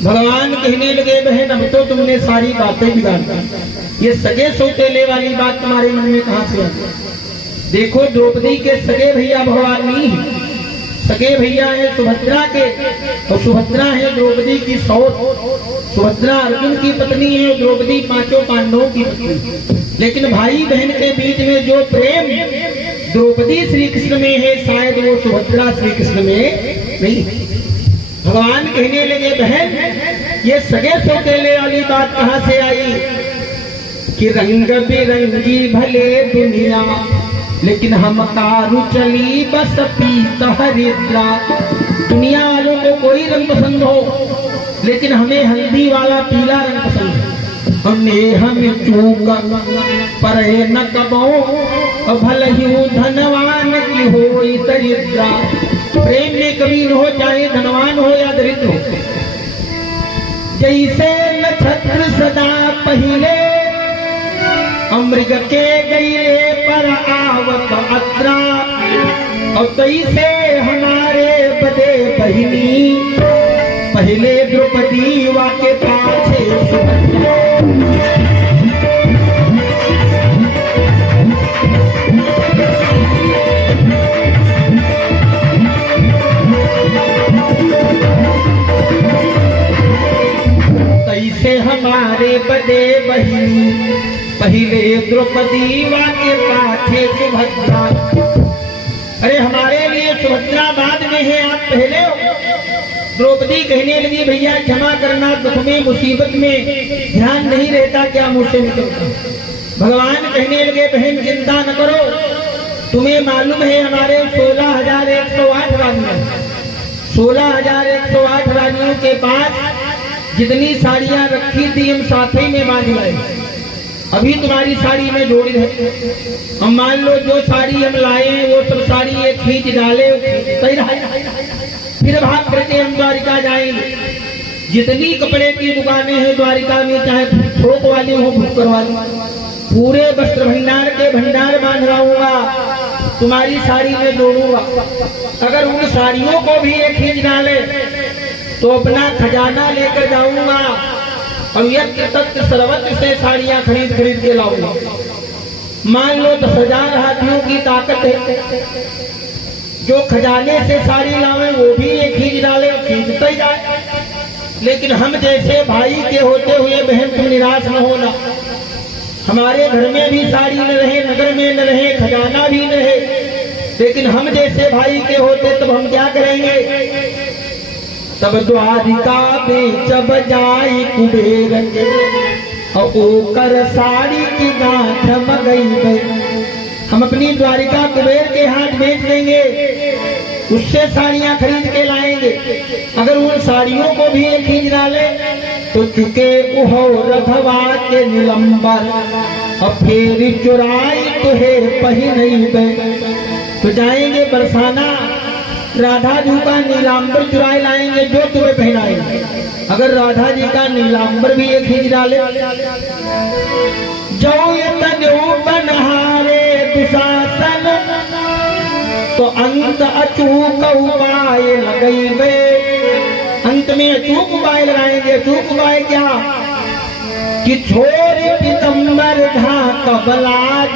भगवान कहने लगे बहन अब तो तुमने सारी बातें बिगाड़ दी, ये सगे सौतेले वाली बात तुम्हारे मन में कहां से आई। देखो द्रौपदी के सगे भैया भगवान नहीं है, सगे भैया है सुभद्रा के और सुभद्रा है द्रौपदी की सौत। सुभद्रा अर्जुन की पत्नी है, द्रौपदी पांचों पांडवों की पत्नी। लेकिन भाई बहन के बीच में जो प्रेम द्रौपदी श्री कृष्ण में है शायद वो सुभद्रा श्री कृष्ण में नहीं। भगवान कहने लगे बहन ये सगे सौतेले वाली बात कहां से आई कि रंग बिरंगी भले दुनिया लेकिन हम कारू चली बस पीत हरिद्रा। दुनिया वालों को कोई रंग पसंद हो लेकिन हमें हल्दी वाला पीला रंग पसंद है। हमने हमें चूक पर न कबो भल ही धनवान की हो दरिद्रा। प्रेम में कभी न हो चाहे धनवान हो या दरिद्र हो। जैसे नक्षत्र सदा पहले मृग के गईले पर आवत अत्रा और तैसे हमारे बदे बहिनी पहले द्रौपदी वाके पाछे सुभद्रा। तैसे हमारे बदे बहिनी पहले द्रौपदी वाके पाछे सुभद्रा। अरे हमारे लिए सुभद्रा बाद में है, आप पहले हो। द्रौपदी कहने लगी भैया क्षमा करना, दुख में मुसीबत में ध्यान नहीं रहता क्या मुंह से निकलता। भगवान कहने लगे बहन चिंता न करो, तुम्हें मालूम है हमारे 16,108 रानियों 16,108 रानियों के पास जितनी साड़ियां रखी थी हम साथ ही में बांध लाए। अभी तुम्हारी साड़ी में जोड़ी है, हम मान लो जो साड़ी हम लाए वो सब साड़ी ये खींच डाले, सही रहा। फिर भाग करके हम द्वारिका जाएंगे। जितनी कपड़े की दुकानें हैं द्वारिका में, चाहे थोक वाली हो भुक्कर वाली, पूरे वस्त्र भंडार के भंडार बांध रहूंगा, तुम्हारी साड़ी में जोड़ूंगा। अगर उन साड़ियों को भी ये खींच डाले तो अपना खजाना लेकर जाऊंगा और यज्ञ तत्व सर्वत्र से साड़ियां खरीद खरीद के लाऊंगा। मान लो 10,000 हाथियों की ताकत है, जो खजाने से साड़ी लावे वो भी ये खींच डाले, खींचता ही जाए। लेकिन हम जैसे भाई के होते हुए बहन तुम निराश न होना। हमारे घर में भी साड़ी न रहे, नगर में न रहे, खजाना भी न रहे, लेकिन हम जैसे भाई के होते तब हम क्या करेंगे। तब द्वारिका में जब जाई कुबेर और ओकर साड़ी की गांठ मगई, हम अपनी द्वारिका कुबेर के हाथ बेच देंगे, उससे साड़ियां खरीद के लाएंगे। अगर उन साड़ियों को भी एक खींच डाले तो चुके उहो रधवा के निलंबर और फिर चुराई तुहे पहिनई तो जाएंगे बरसाना, राधा जी का नीलांबर चुराए लाएंगे जो तुम्हें पहनाएंगे। अगर राधा जी का नीलांबर भी एक खींच डाले, जो बनहारे दुशासन तो अंत अचूक उपाय लगेंगे। अंत में अचूक उपाय लगाएंगे। अचूक उपाय क्या कि छोड़ पीतम्बर ढाक बलाज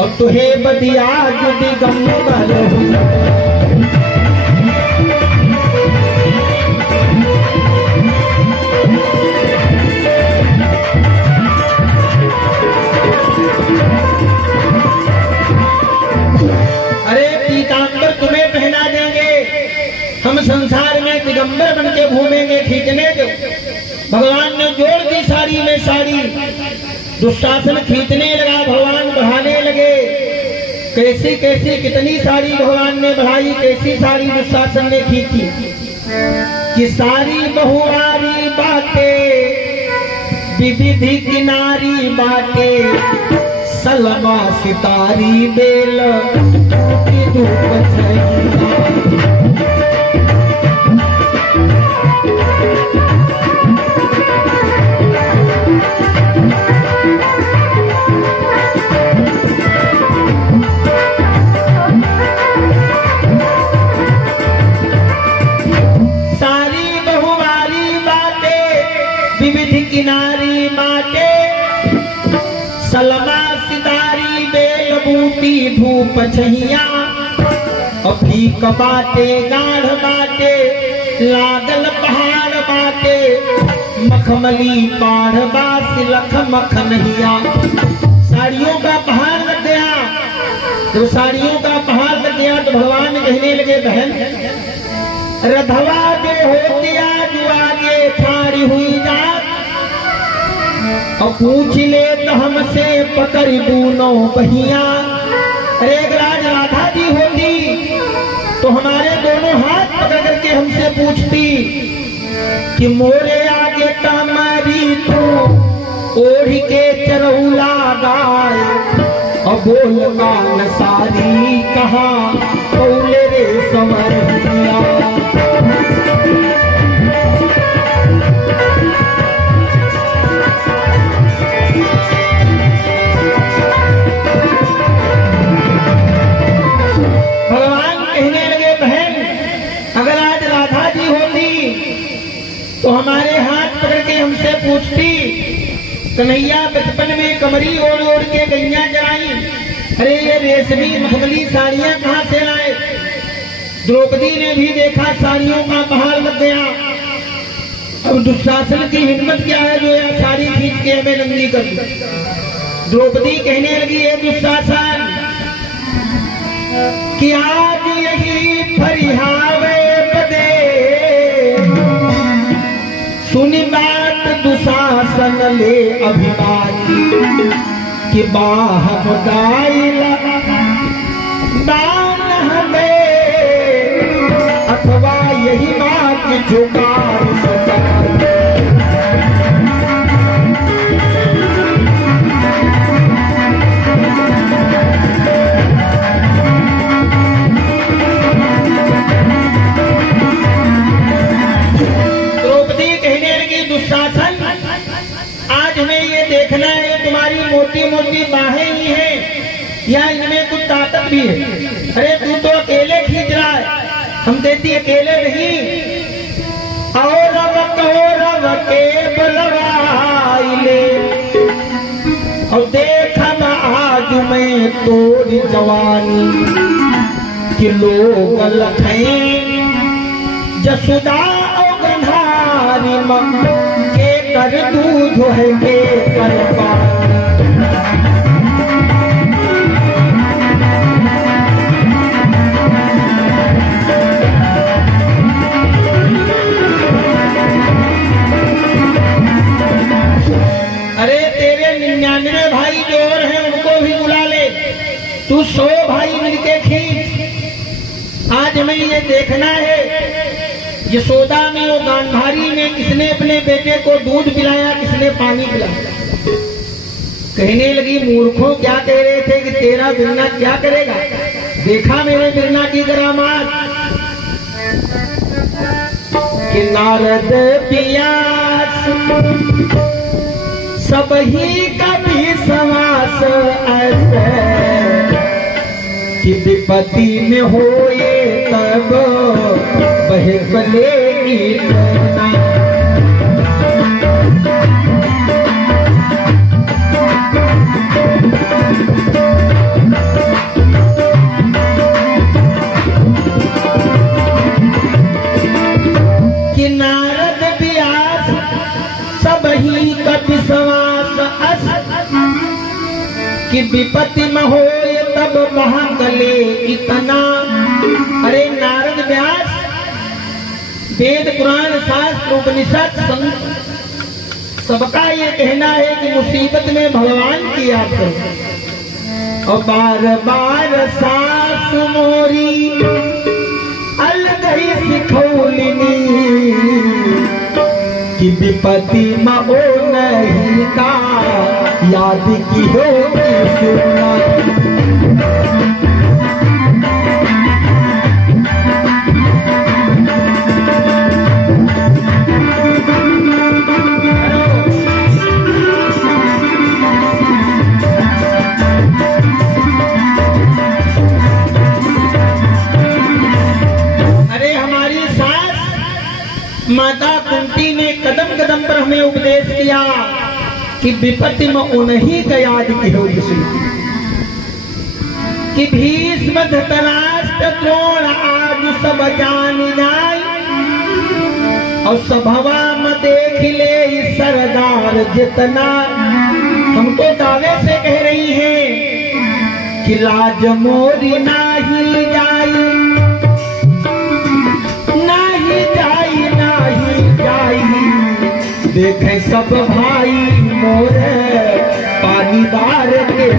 और तुहे बदियाज दिगंबर तुम्हें पहना देंगे, हम संसार में दिगंबर बन के घूमेंगे। खींचने दो। भगवान ने जोड़ दी साड़ी में साड़ी, दुशासन खींचने लगा, भगवान बढ़ाने लगे। कैसी कैसी कितनी साड़ी भगवान ने बढ़ाई, कैसी साड़ी दुशासन ने खींची कि सारी बहुआरी बातें विविधि किनारी बातें सलमा सितारी बेल धूप सारी बहुवारी बातें विविधि किनारी बातें सलमा सितारी बेल बूटी धूप छहिया और फीक बाटे गाढ़ बाटे लागल पहाड़ बाटे मखमली पाढ़ बास लख मखनहिया। साड़ियों का पहाड़ लग गया। जब साड़ियों का पहाड़ लग गया तो भगवान कहने लगे बहन रधवा जो होतिया जो आगे ठाड़ी हुई जात और पूछ ले तो हमसे पकड़ दूनों बहिया। अरे राज राधा जी होती तो हमारे दोनों हाथ पकड़ करके हमसे पूछती कि मोरे आगे तमारी तू ओढ़ के चरौला गाय और बोल का नसारी कहा बोले रे समरिया। तो हमारे हाथ पकड़ के हमसे पूछती, कन्हैया बचपन में कमरी ओढ़ ओढ़ के गैया चराई, अरे ये रेशमी मखमली साड़ियां कहाँ से लाए? द्रौपदी ने भी देखा साड़ियों का बहार लग गया। अब दुशासन की हिम्मत क्या है जो यह साड़ी खींच के हमें नंगी कर दी? द्रौपदी कहने लगी, है दुशासन कि आज यही फरिहावे बदे, सुनी बात दुशासन ले अभिमानी कि बाह गाइला दान हमें, अथवा यही बात झुकार मोटी मोटी बाहें ही हैं या इनमें कुछ ताकत भी है? अरे तू तो अकेले खींच रहा है, हम कहती अकेले नहीं। और रव के बलवाइले और देखा आज मैं तोरी जवानी कि लोग लखें जसुदा और गंधारी के कर दूध है के कर। अरे तेरे 99 भाई जो और हैं उनको भी बुला ले, तू 100 भाई मिलके खींच। आज हमें ये देखना है यशोदा में और गांधारी में किसने अपने बेटे को दूध पिलाया, किसने पानी पिलाया। कहने लगी, मूर्खों क्या कह रहे थे कि तेरा बिरना क्या करेगा? देखा मेरे बिरना की करामात कि नारद पियास सब ही कभी समास ऐसे कि विपत्ति में होए तब बहे बले की करना। कि नारद व्यास सब ही कभी समास अस कि विपत्ति में होए तब महाकले इतना। अरे नारद व्यास वेद पुराण शास्त्र उपनिषद संत सबका ये कहना है कि मुसीबत में भगवान की याद करो। और बार बार सास मोरी अलग ही सिखौलिनी कि विपत्ति में ओ नहीं का याद की होगी सुना। माता कुंती ने कदम कदम पर हमें उपदेश किया कि विपत्ति में उन्हीं का याद की होगी कि भीष्म धृतराष्ट्र द्रोण आज सब जान जाए और सभवा में देख ले सरदार जितना। हमको दावे से कह रही है कि लाज मोरी नाही जाई देखे सब भाई मोरे पानीदार के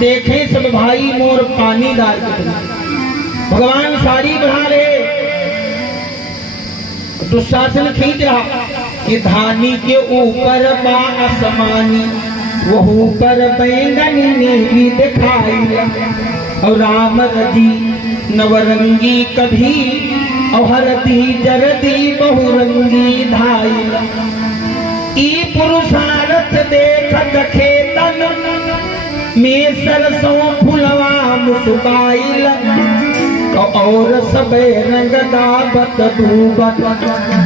देखे सब भाई मोर पानीदार कितना। भगवान साड़ी बढ़ा ले, दुशासन खींच रहा कि धानी के ऊपर बा आसमानी वहू पर बैंगनी ने भी दिखाई और राम जी नवरंगी कभी और हरदी जरदी बहुरंगी धाई ई पुरुषार्थ देखत खेतन में सरसों फुलवा मुस्काइल और सब रंग दावत धूबत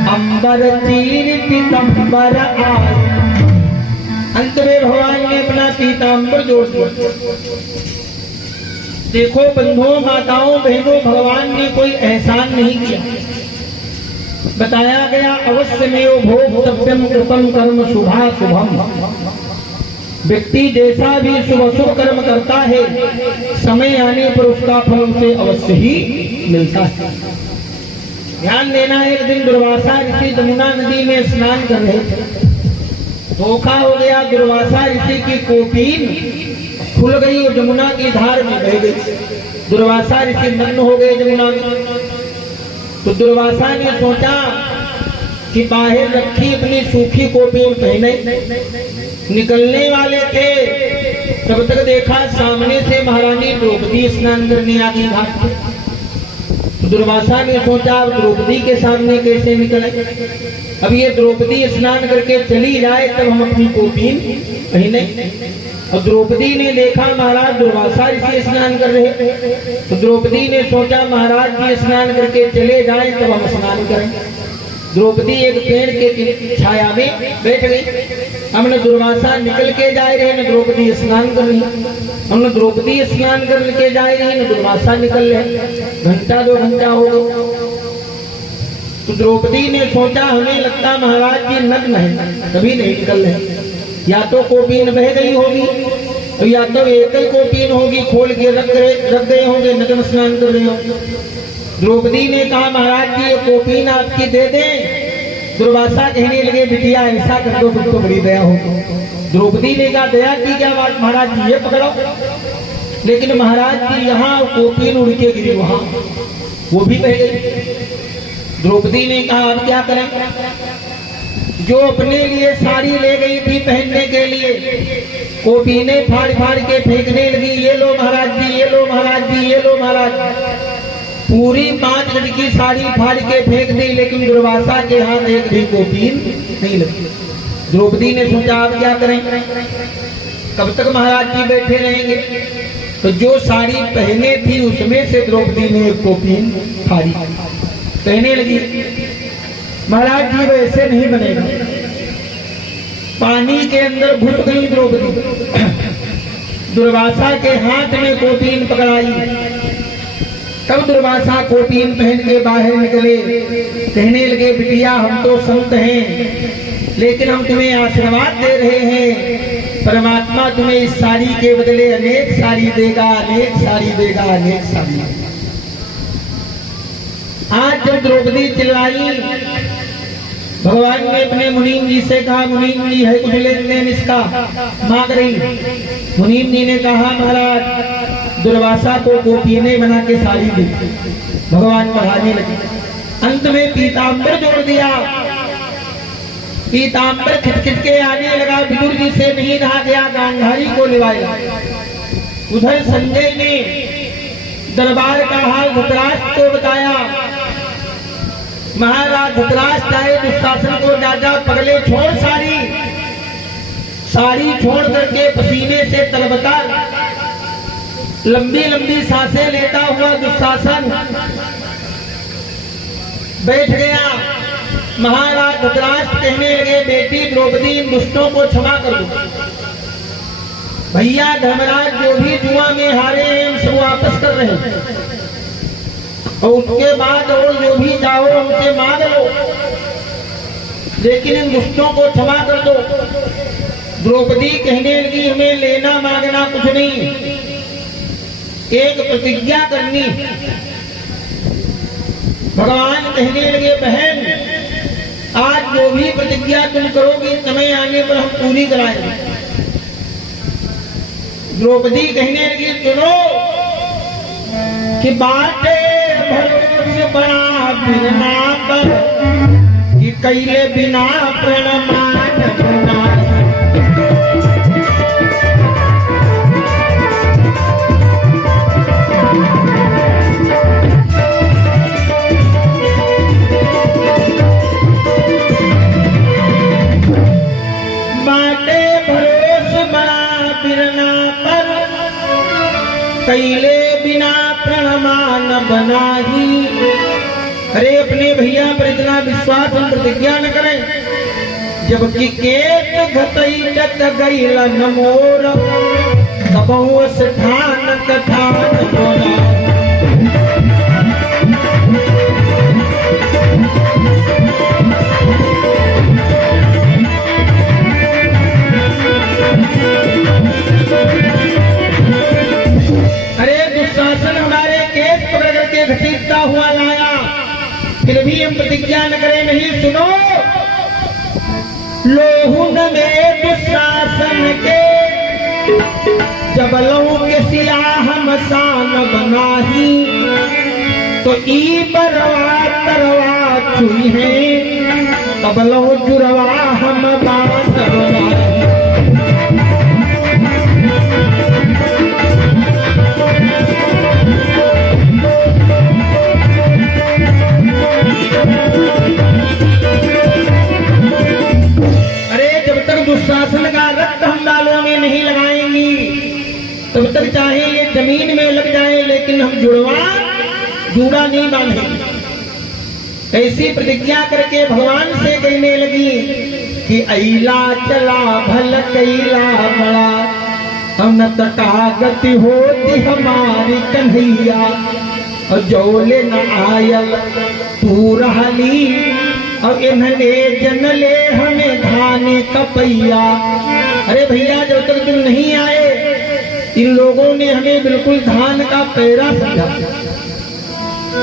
अंबर चीर पीतंबर आए। अंत में भगवान ने अपना पीतांबर जोड़ दिया। देखो बंधुओं माताओं बहनों, भगवान ने कोई एहसान नहीं किया। बताया गया अवश्य में भोक्तव्यम कृतम कर्म शुभा शुभम। व्यक्ति जैसा भी शुभ शुभ कर्म करता है, समय आने पर उसका फल उसे अवश्य ही मिलता है। ध्यान देना, एक दिन दुर्वासा ऋषि जमुना नदी में स्नान कर रहे थे। धोखा हो गया, दुर्वासा ऋषि की कोपीन खुल गई और जमुना की धार में बह गई। दुर्वासा ऋषि मग्न हो गए जमुना में। तो दुर्वासा ने सोचा कि बाहर रखी अपनी सूखी कोपीन पहने, निकलने वाले थे तब तक देखा सामने से महारानी द्रौपदी स्नान करने आ गई घाट पर। दुर्वासा ने सोचा अब द्रौपदी के सामने कैसे निकले। अब ये द्रौपदी स्नान करके चली जाए तब हम अपनी कोपीन पहने। और द्रौपदी ने देखा महाराज दुर्वासा ऋषि स्नान कर रहे, तो द्रौपदी ने सोचा महाराज जी स्नान करके चले जाए तब हम स्नान करें। द्रौपदी एक पेड़ के छाया में बैठ गई। हमने दुर्वासा निकल के जा रहे, न द्रौपदी स्नान कर रही। हमने द्रौपदी स्नान करके जा रही, न दुर्वासा निकल रहे। घंटा 2 घंटा हो गया। तो द्रौपदी ने सोचा हमें लगता महाराज जी नग्न है, कभी नहीं निकल रहे। या तो कोपीन बह गई होगी, तो या तो एक ही कोपीन होगी खोल के रख गए होंगे, नग्न स्नान कर रहे होंगे। द्रौपदी ने कहा महाराज जी ये कोपीन आपकी दे दें। दुर्वासा कहने लगे बिटिया ऐसा कर दो, तुम तो बड़ी दया हो। द्रौपदी ने कहा दया की क्या बात महाराज जी, ये पकड़ो। लेकिन महाराज जी यहाँ कोपीन उड़ के गिरी, वहां वो भी बह गई। द्रौपदी ने कहा अब क्या करें। जो अपने लिए साड़ी ले गई थी पहनने के लिए, कोपीने फाड़ फाड़ के फेंकने लगी। ये लो महाराज जी, ये लो महाराज जी, ये लो महाराज। पूरी 5 गज की साड़ी फाड़ के फेंक दी, लेकिन दुर्वासा के हाथ एक भी कोपीन नहीं लगी। द्रौपदी ने सोचा अब क्या करें, कब तक महाराज जी बैठे रहेंगे। तो जो साड़ी पहने थी उसमें से द्रौपदी ने एक कोपीन फाड़ी, कहने लगी महाराज जी वैसे नहीं बनेगा। पानी के अंदर घुस गई द्रौपदी, दुर्वासा के हाथ में कोपीन पकड़ाई। तब दुर्वासा कोपीन पहन के बाहर निकले, कहने लगे बिटिया हम तो संत हैं, लेकिन हम तुम्हें आशीर्वाद दे रहे हैं। परमात्मा तुम्हें इस साड़ी के बदले अनेक साड़ी देगा, अनेक साड़ी देगा, अनेक साड़ी। आज जब द्रौपदी चिल्लाई, भगवान ने अपने मुनीम जी से कहा मुनीम जी है कुछ लेन देन इसका, मांग रही। मुनीम जी ने कहा महाराज दुर्वासा को कोपीने बना के साड़ी दी। भगवान पढ़ाने लगे। अंत में पीतांबर जोड़ दिया। पीतांबर खिटखिट के आने लगा। विदुर जी से नहीं रहा गया, गांधारी को लिवाया। उधर संजय ने दरबार का हाल धृतराष्ट्र को बताया। महाराज धृतराष्ट्र आए, दुशासन को राजा पगले छोड़ साड़ी छोड़ करके पसीने से तलबतर लंबी लंबी सांसें लेता हुआ दुशासन बैठ गया। महाराज धृतराष्ट्र कहने लगे बेटी द्रौपदी इन दुष्टों को क्षमा कर दो। भैया धर्मराज जो भी जुआ में हारे हैं हम सब वापस कर रहे हैं, और उसके बाद और जो भी चाहो उनसे मांग लो, लेकिन इन दुष्टों को क्षमा कर दो। द्रौपदी कहने लगी हमें लेना मांगना कुछ नहीं, एक प्रतिज्ञा करनी। भगवान कहने लगे बहन आज जो भी प्रतिज्ञा तुम करोगी समय आने पर हम पूरी कराएंगे। द्रौपदी कहने लगी सुनो कि बाटे भरोसे बड़ा बिना पर कि कैले बिना प्रणमान कैले बिना प्रणमान बनाही। अरे अपने भैया पर इतना विश्वास हम प्रतिज्ञा न करें। जबकि केत घतई डक गईल नमोर तबहुँ स्थान कथान बोला। अरे दुशासन हमारे केस पकड़ करके घसीटता हुआ लाया, फिर भी हम प्रतिज्ञा न करें। नहीं, सुनो, लोहुन में दुशासन के जब लहू के सियाह मसान बनाही। तो ई बरवा तरवा छुई है तब लहू जुरवा हम बात बनाही। दुशासन का रक्त हम बालों में नहीं लगाएंगी, तब तक चाहे ये जमीन में लग जाए लेकिन हम जूड़ा नहीं बांधेंगे। ऐसी प्रतिज्ञा करके भगवान से कहने लगी कि अइला चला भल कैला बड़ा, हम न तटागति होती हमारी कन्हैया। और जौले न आयल तू रहली, और इन्हने जनले हमें धाने कपैया। अरे भैया, जब तक तुम नहीं आए इन लोगों ने हमें बिल्कुल धान का पैरा समझा।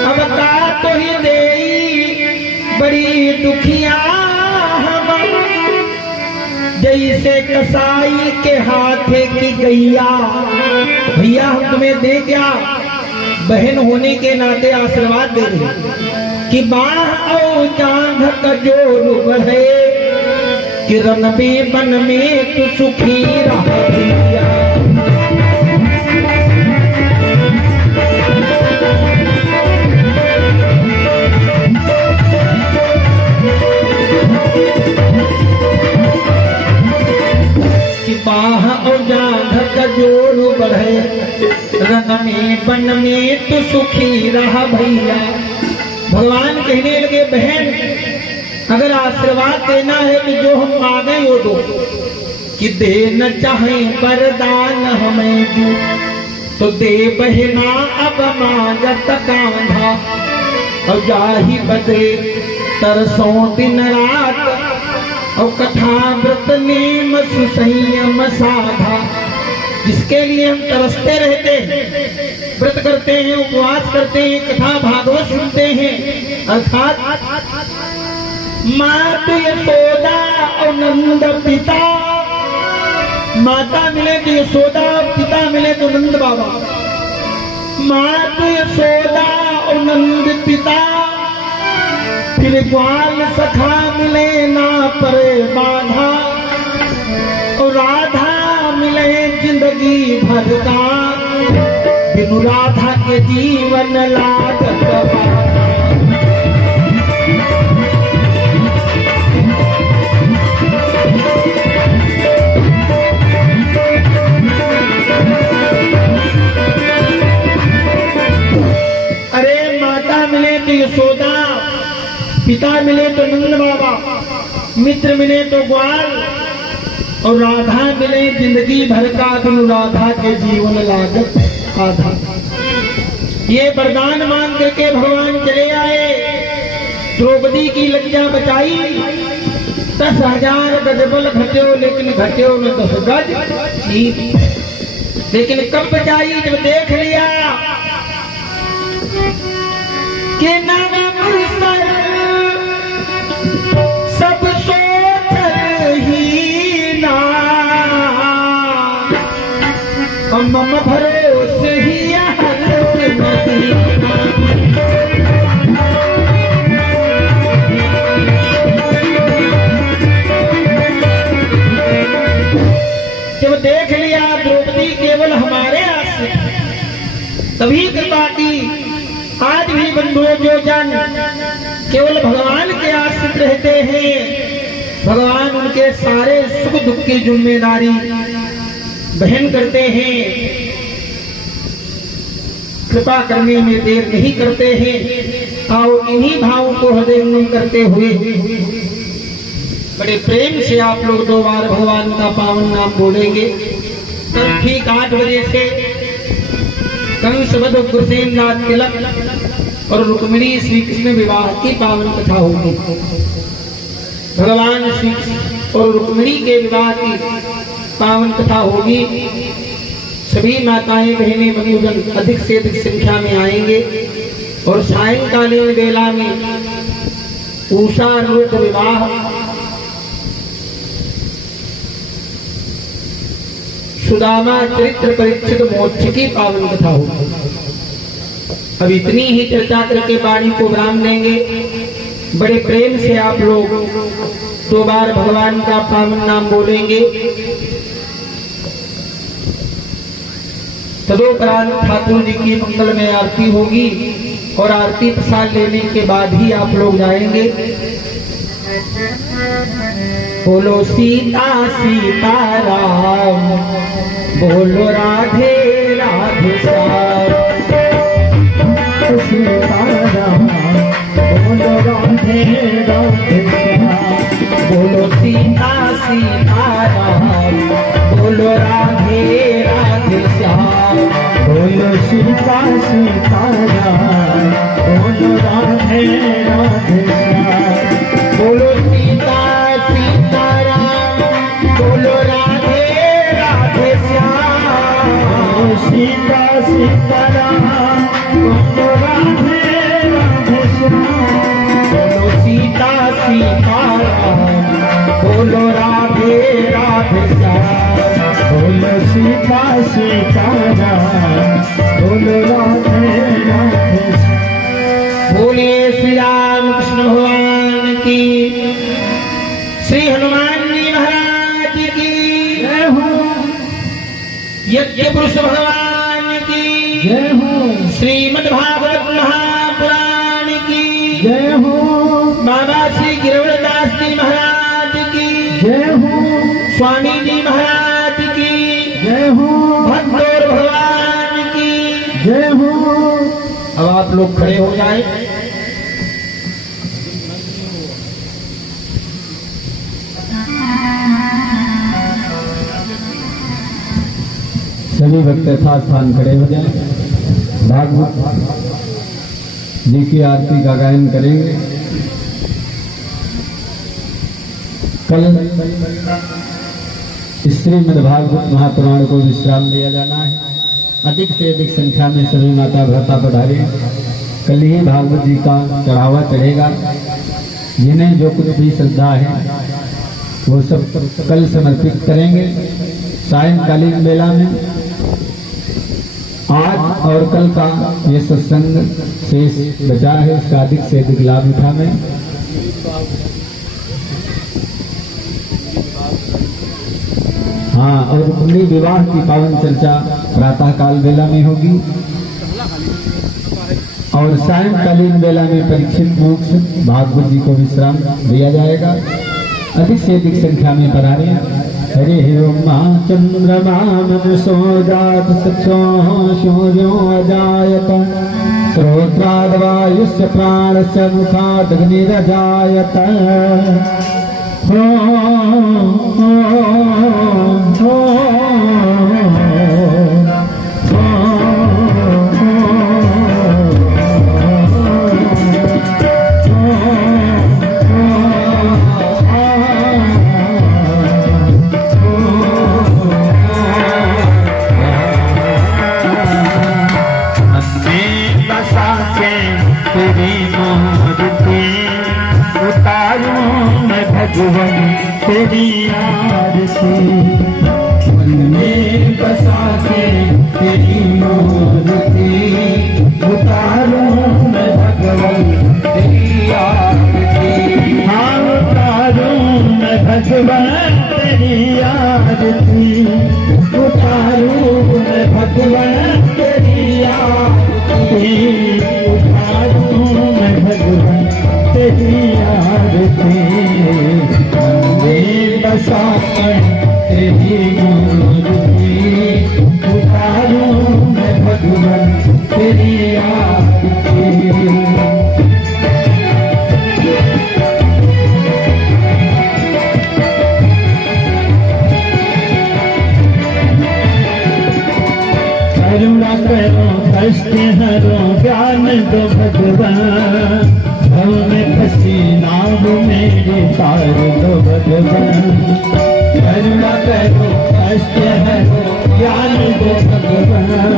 अब का तो ही दे बड़ी दुखिया हम, जैसे कसाई के हाथे की गैया। भैया, हम तुम्हें दे क्या, बहन होने के नाते आशीर्वाद दे रहे कि बाह औ चांद का जोर बढ़े, कि रन में बन में तू सुखी रह भैया। कि बाह और चांद का जोर बढ़े, रन में बन में तू सुखी रह भैया। भगवान कहने लगे, बहन अगर आशीर्वाद देना है तो जो हम मांगे वो दो, कि देना चाहे वरदान हमें दो, तो दे बहना अब मांगत कांधा। और जाही बदे तरसों दिन रात, और कथा व्रत नेम सुसंयम साधा। जिसके लिए हम तरसते रहते हैं, व्रत करते हैं, उपवास करते हैं, कथा भागवत सुनते हैं, अर्थात माता यशोदा और नंद पिता। माता मिले तो यशोदा, पिता मिले तो नंद बाबा। माता यशोदा और नंद पिता, फिर ग्वाल सखा मिले ना परे बाधा। और राधा मिले जिंदगी भर का, बिनु राधा के जीवन लागत बाधा। अरे माता मिले तो यशोदा, पिता मिले तो नंद बाबा, मित्र मिले तो ग्वाल, और राधा मिले जिंदगी भर का, बिनु राधा के जीवन लागत आधा। ये वरदान मांग करके भगवान चले आए। द्रौपदी की लज्जा बचाई। 10,000 गज बल घट्यो, लेकिन घट्यो में 10 गज ठीक। लेकिन कब बचाई, जब देख लिया कि नव सर सब सोचल ही ना, मम भरोस ही हर जब देख लिया द्रौपदी केवल हमारे आश्रित, तभी कृपा की। आज भी बंधुओं, जो जन केवल भगवान के आश्रित रहते हैं, भगवान उनके सारे सुख दुख की जिम्मेदारी बहन करते हैं। कृपा करने में देर नहीं करते हैं। आओ इन्हीं भावों को हृदय में करते हुए बड़े प्रेम से आप लोग 2 बार भगवान का पावन नाम बोलेंगे। तब ठीक 8 बजे से कंसवध उग्रसेननाथ तिलक और रुक्मिणी श्री कृष्ण विवाह की पावन कथा होगी। भगवान श्री और रुक्मिणी के विवाह की पावन कथा होगी। सभी माताएं बहनें बंधुजन अधिक से अधिक संख्या में आएंगे और सायंकालीन बेला में उषा रूप विवाह, सुदामा चरित्र परीक्षित मोक्ष की पावन कथा होगी। अब इतनी ही चर्चा करके वाणी को विराम देंगे। बड़े प्रेम से आप लोग 2 बार भगवान का पावन नाम बोलेंगे। तदोपरांत ठाकुर जी की मंगलमय आरती होगी और आरती प्रसाद लेने के बाद ही आप लोग जाएंगे। बोलो सीता सीताराम, बोलो राधे राधे श्याम। सीताराम बोलो राधे राधे श्याम, बोलो सीता सीताराम, बोलो राधे राधे श्याम, बोलो सीता सीताराम, बोलो राधे राधे श्याम, बोलो सीता सीताराम, बोलो राधे राधे श्याम, सीता सीताराम, बोलो राधे राधे श्याम, बोलो सीता सीताराम, बोलो राधे राधे श्याम, बोलो सीता सीताराम, बोलो राधे राधे श्याम। बोलिए श्री राम कृष्ण भगवान की, श्री हनुमान जी महाराज की जय हो, यज्ञ पुरुष भगवान की जय हो, श्रीमद् भागवत महापुराण की जय हो, बाबा श्री गिरिवरदास जी महाराज की जय हो, स्वामी जी महाराज की जय हो, भक्तोर भगवान की जय हो। अब आप लोग खड़े हो जाएं। सभी भक्त यथास्थान खड़े हो जाएं। भागवत जी की आरती का गायन करेंगे। कल श्रीमद् भागवत महापुराण को विश्राम दिया जाना है। अधिक से अधिक संख्या में सभी माता भ्राता पधारे। कल ही भागवत जी का चढ़ावा चढ़ेगा। जिन्हें जो कुछ भी श्रद्धा है वो सब कल समर्पित करेंगे। सायंकालीन बेला में आज और कल का ये सत्संग शेष बचा है, उसका अधिक से अधिक लाभ उठावे। हाँ, और रुक्मिणी विवाह की पावन चर्चा प्रातः काल बेला में होगी और सायंकालीन बेला में परीक्षित मोक्ष भागवत जी को विश्राम दिया जाएगा। अधिक से अधिक संख्या में पधारे। हरे ओम चंद्रमा मनसोजात सचो शौर्यो अजायत श्रोत्राद वायुस्य प्राणस्य मुखाद अग्निरजायत। भगवन तेरी आरती मन में बसा के तेरी मूर्ति उतारूं मैं भगवन तेरी आरती। हाँ, उतारूं मैं भगवन तेरी आरती, उतारूं मैं भगवन तेरी आरती, उतारूं मैं भगवन तेरी आरती। बसा तेरी मूर्ति उतारूं मैं भगवन। तेरी आरती। करुणा करो कष्ट हरो ज्ञान दो भगवान, भव में फंसी नाव मेरे तार दो भगवान। करुणा करो कष्ट हरो ज्ञान दो भगवान,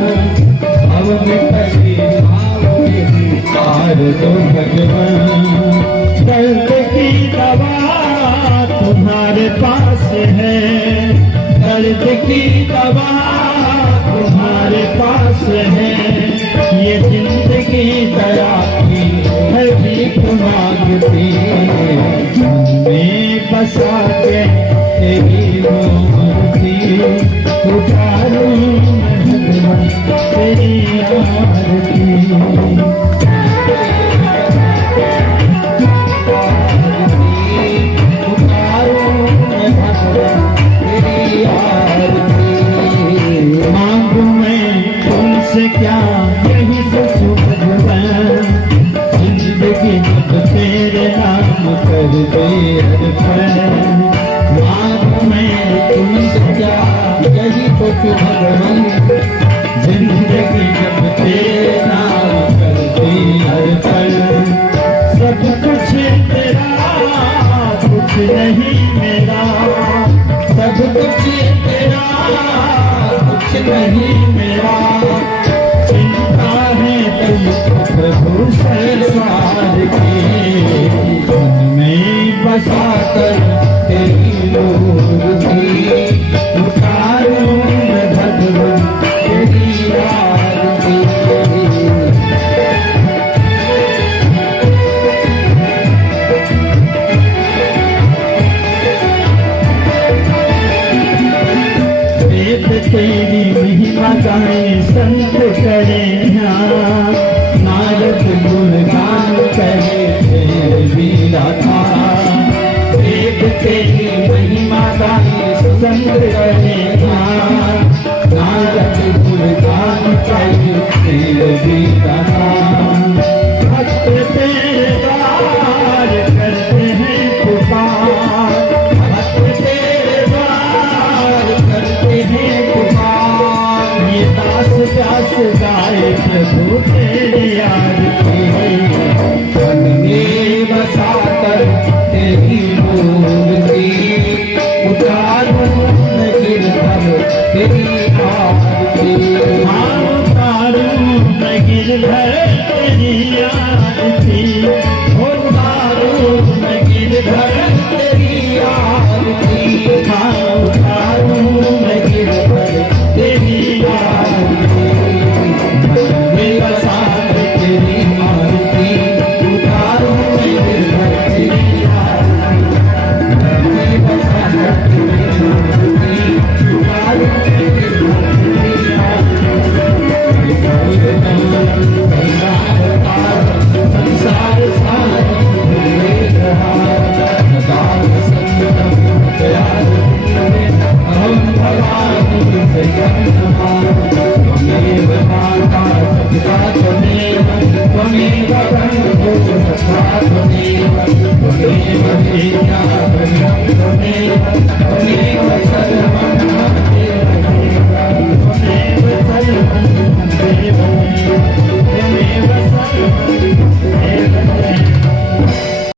भव में फंसी नाव मेरे तार दो भगवान। दर्द की दवा तुम्हारे पास है, दर्द की दवा तुम्हारे पास है, ये जिंदगी दया की है भीख मांगती। मन में बसा के तेरी मूर्ति, उतारूं मैं भगवान तेरी आरती। क्या यही सोचो भगवान, जिंदगी जब तेरे नाम कर दे अर्पण। मांग मैं तुमसे क्या यही सोचो भगवान, जिंदगी जब तेरे नाम कर दे अर्पण। सब कुछ तेरा कुछ नहीं मेरा, सब कुछ तेरा कुछ नहीं मेरा। प्रभु संसार के मन में बसा कर तेरी मूर्ति, उतारूं मैं भगवान तेरी आरती। वेद तेरी महिमा गाए संत करें ध्यान, नारद गुणगान करे तेरी गाथा। वेद तेरी महिमा गाए संत करे ध्यान, नारद गुणगान करे तेरी गाथा। भक्त तेरे द्वार करते हैं पुकार, भक्त तेरे द्वार करते हैं पुकार। ये दास दास गाए प्रभु तेरी आरती, मन में बसा कर तेरी मूर्ति, उतारूं मैं गिरधर तेरी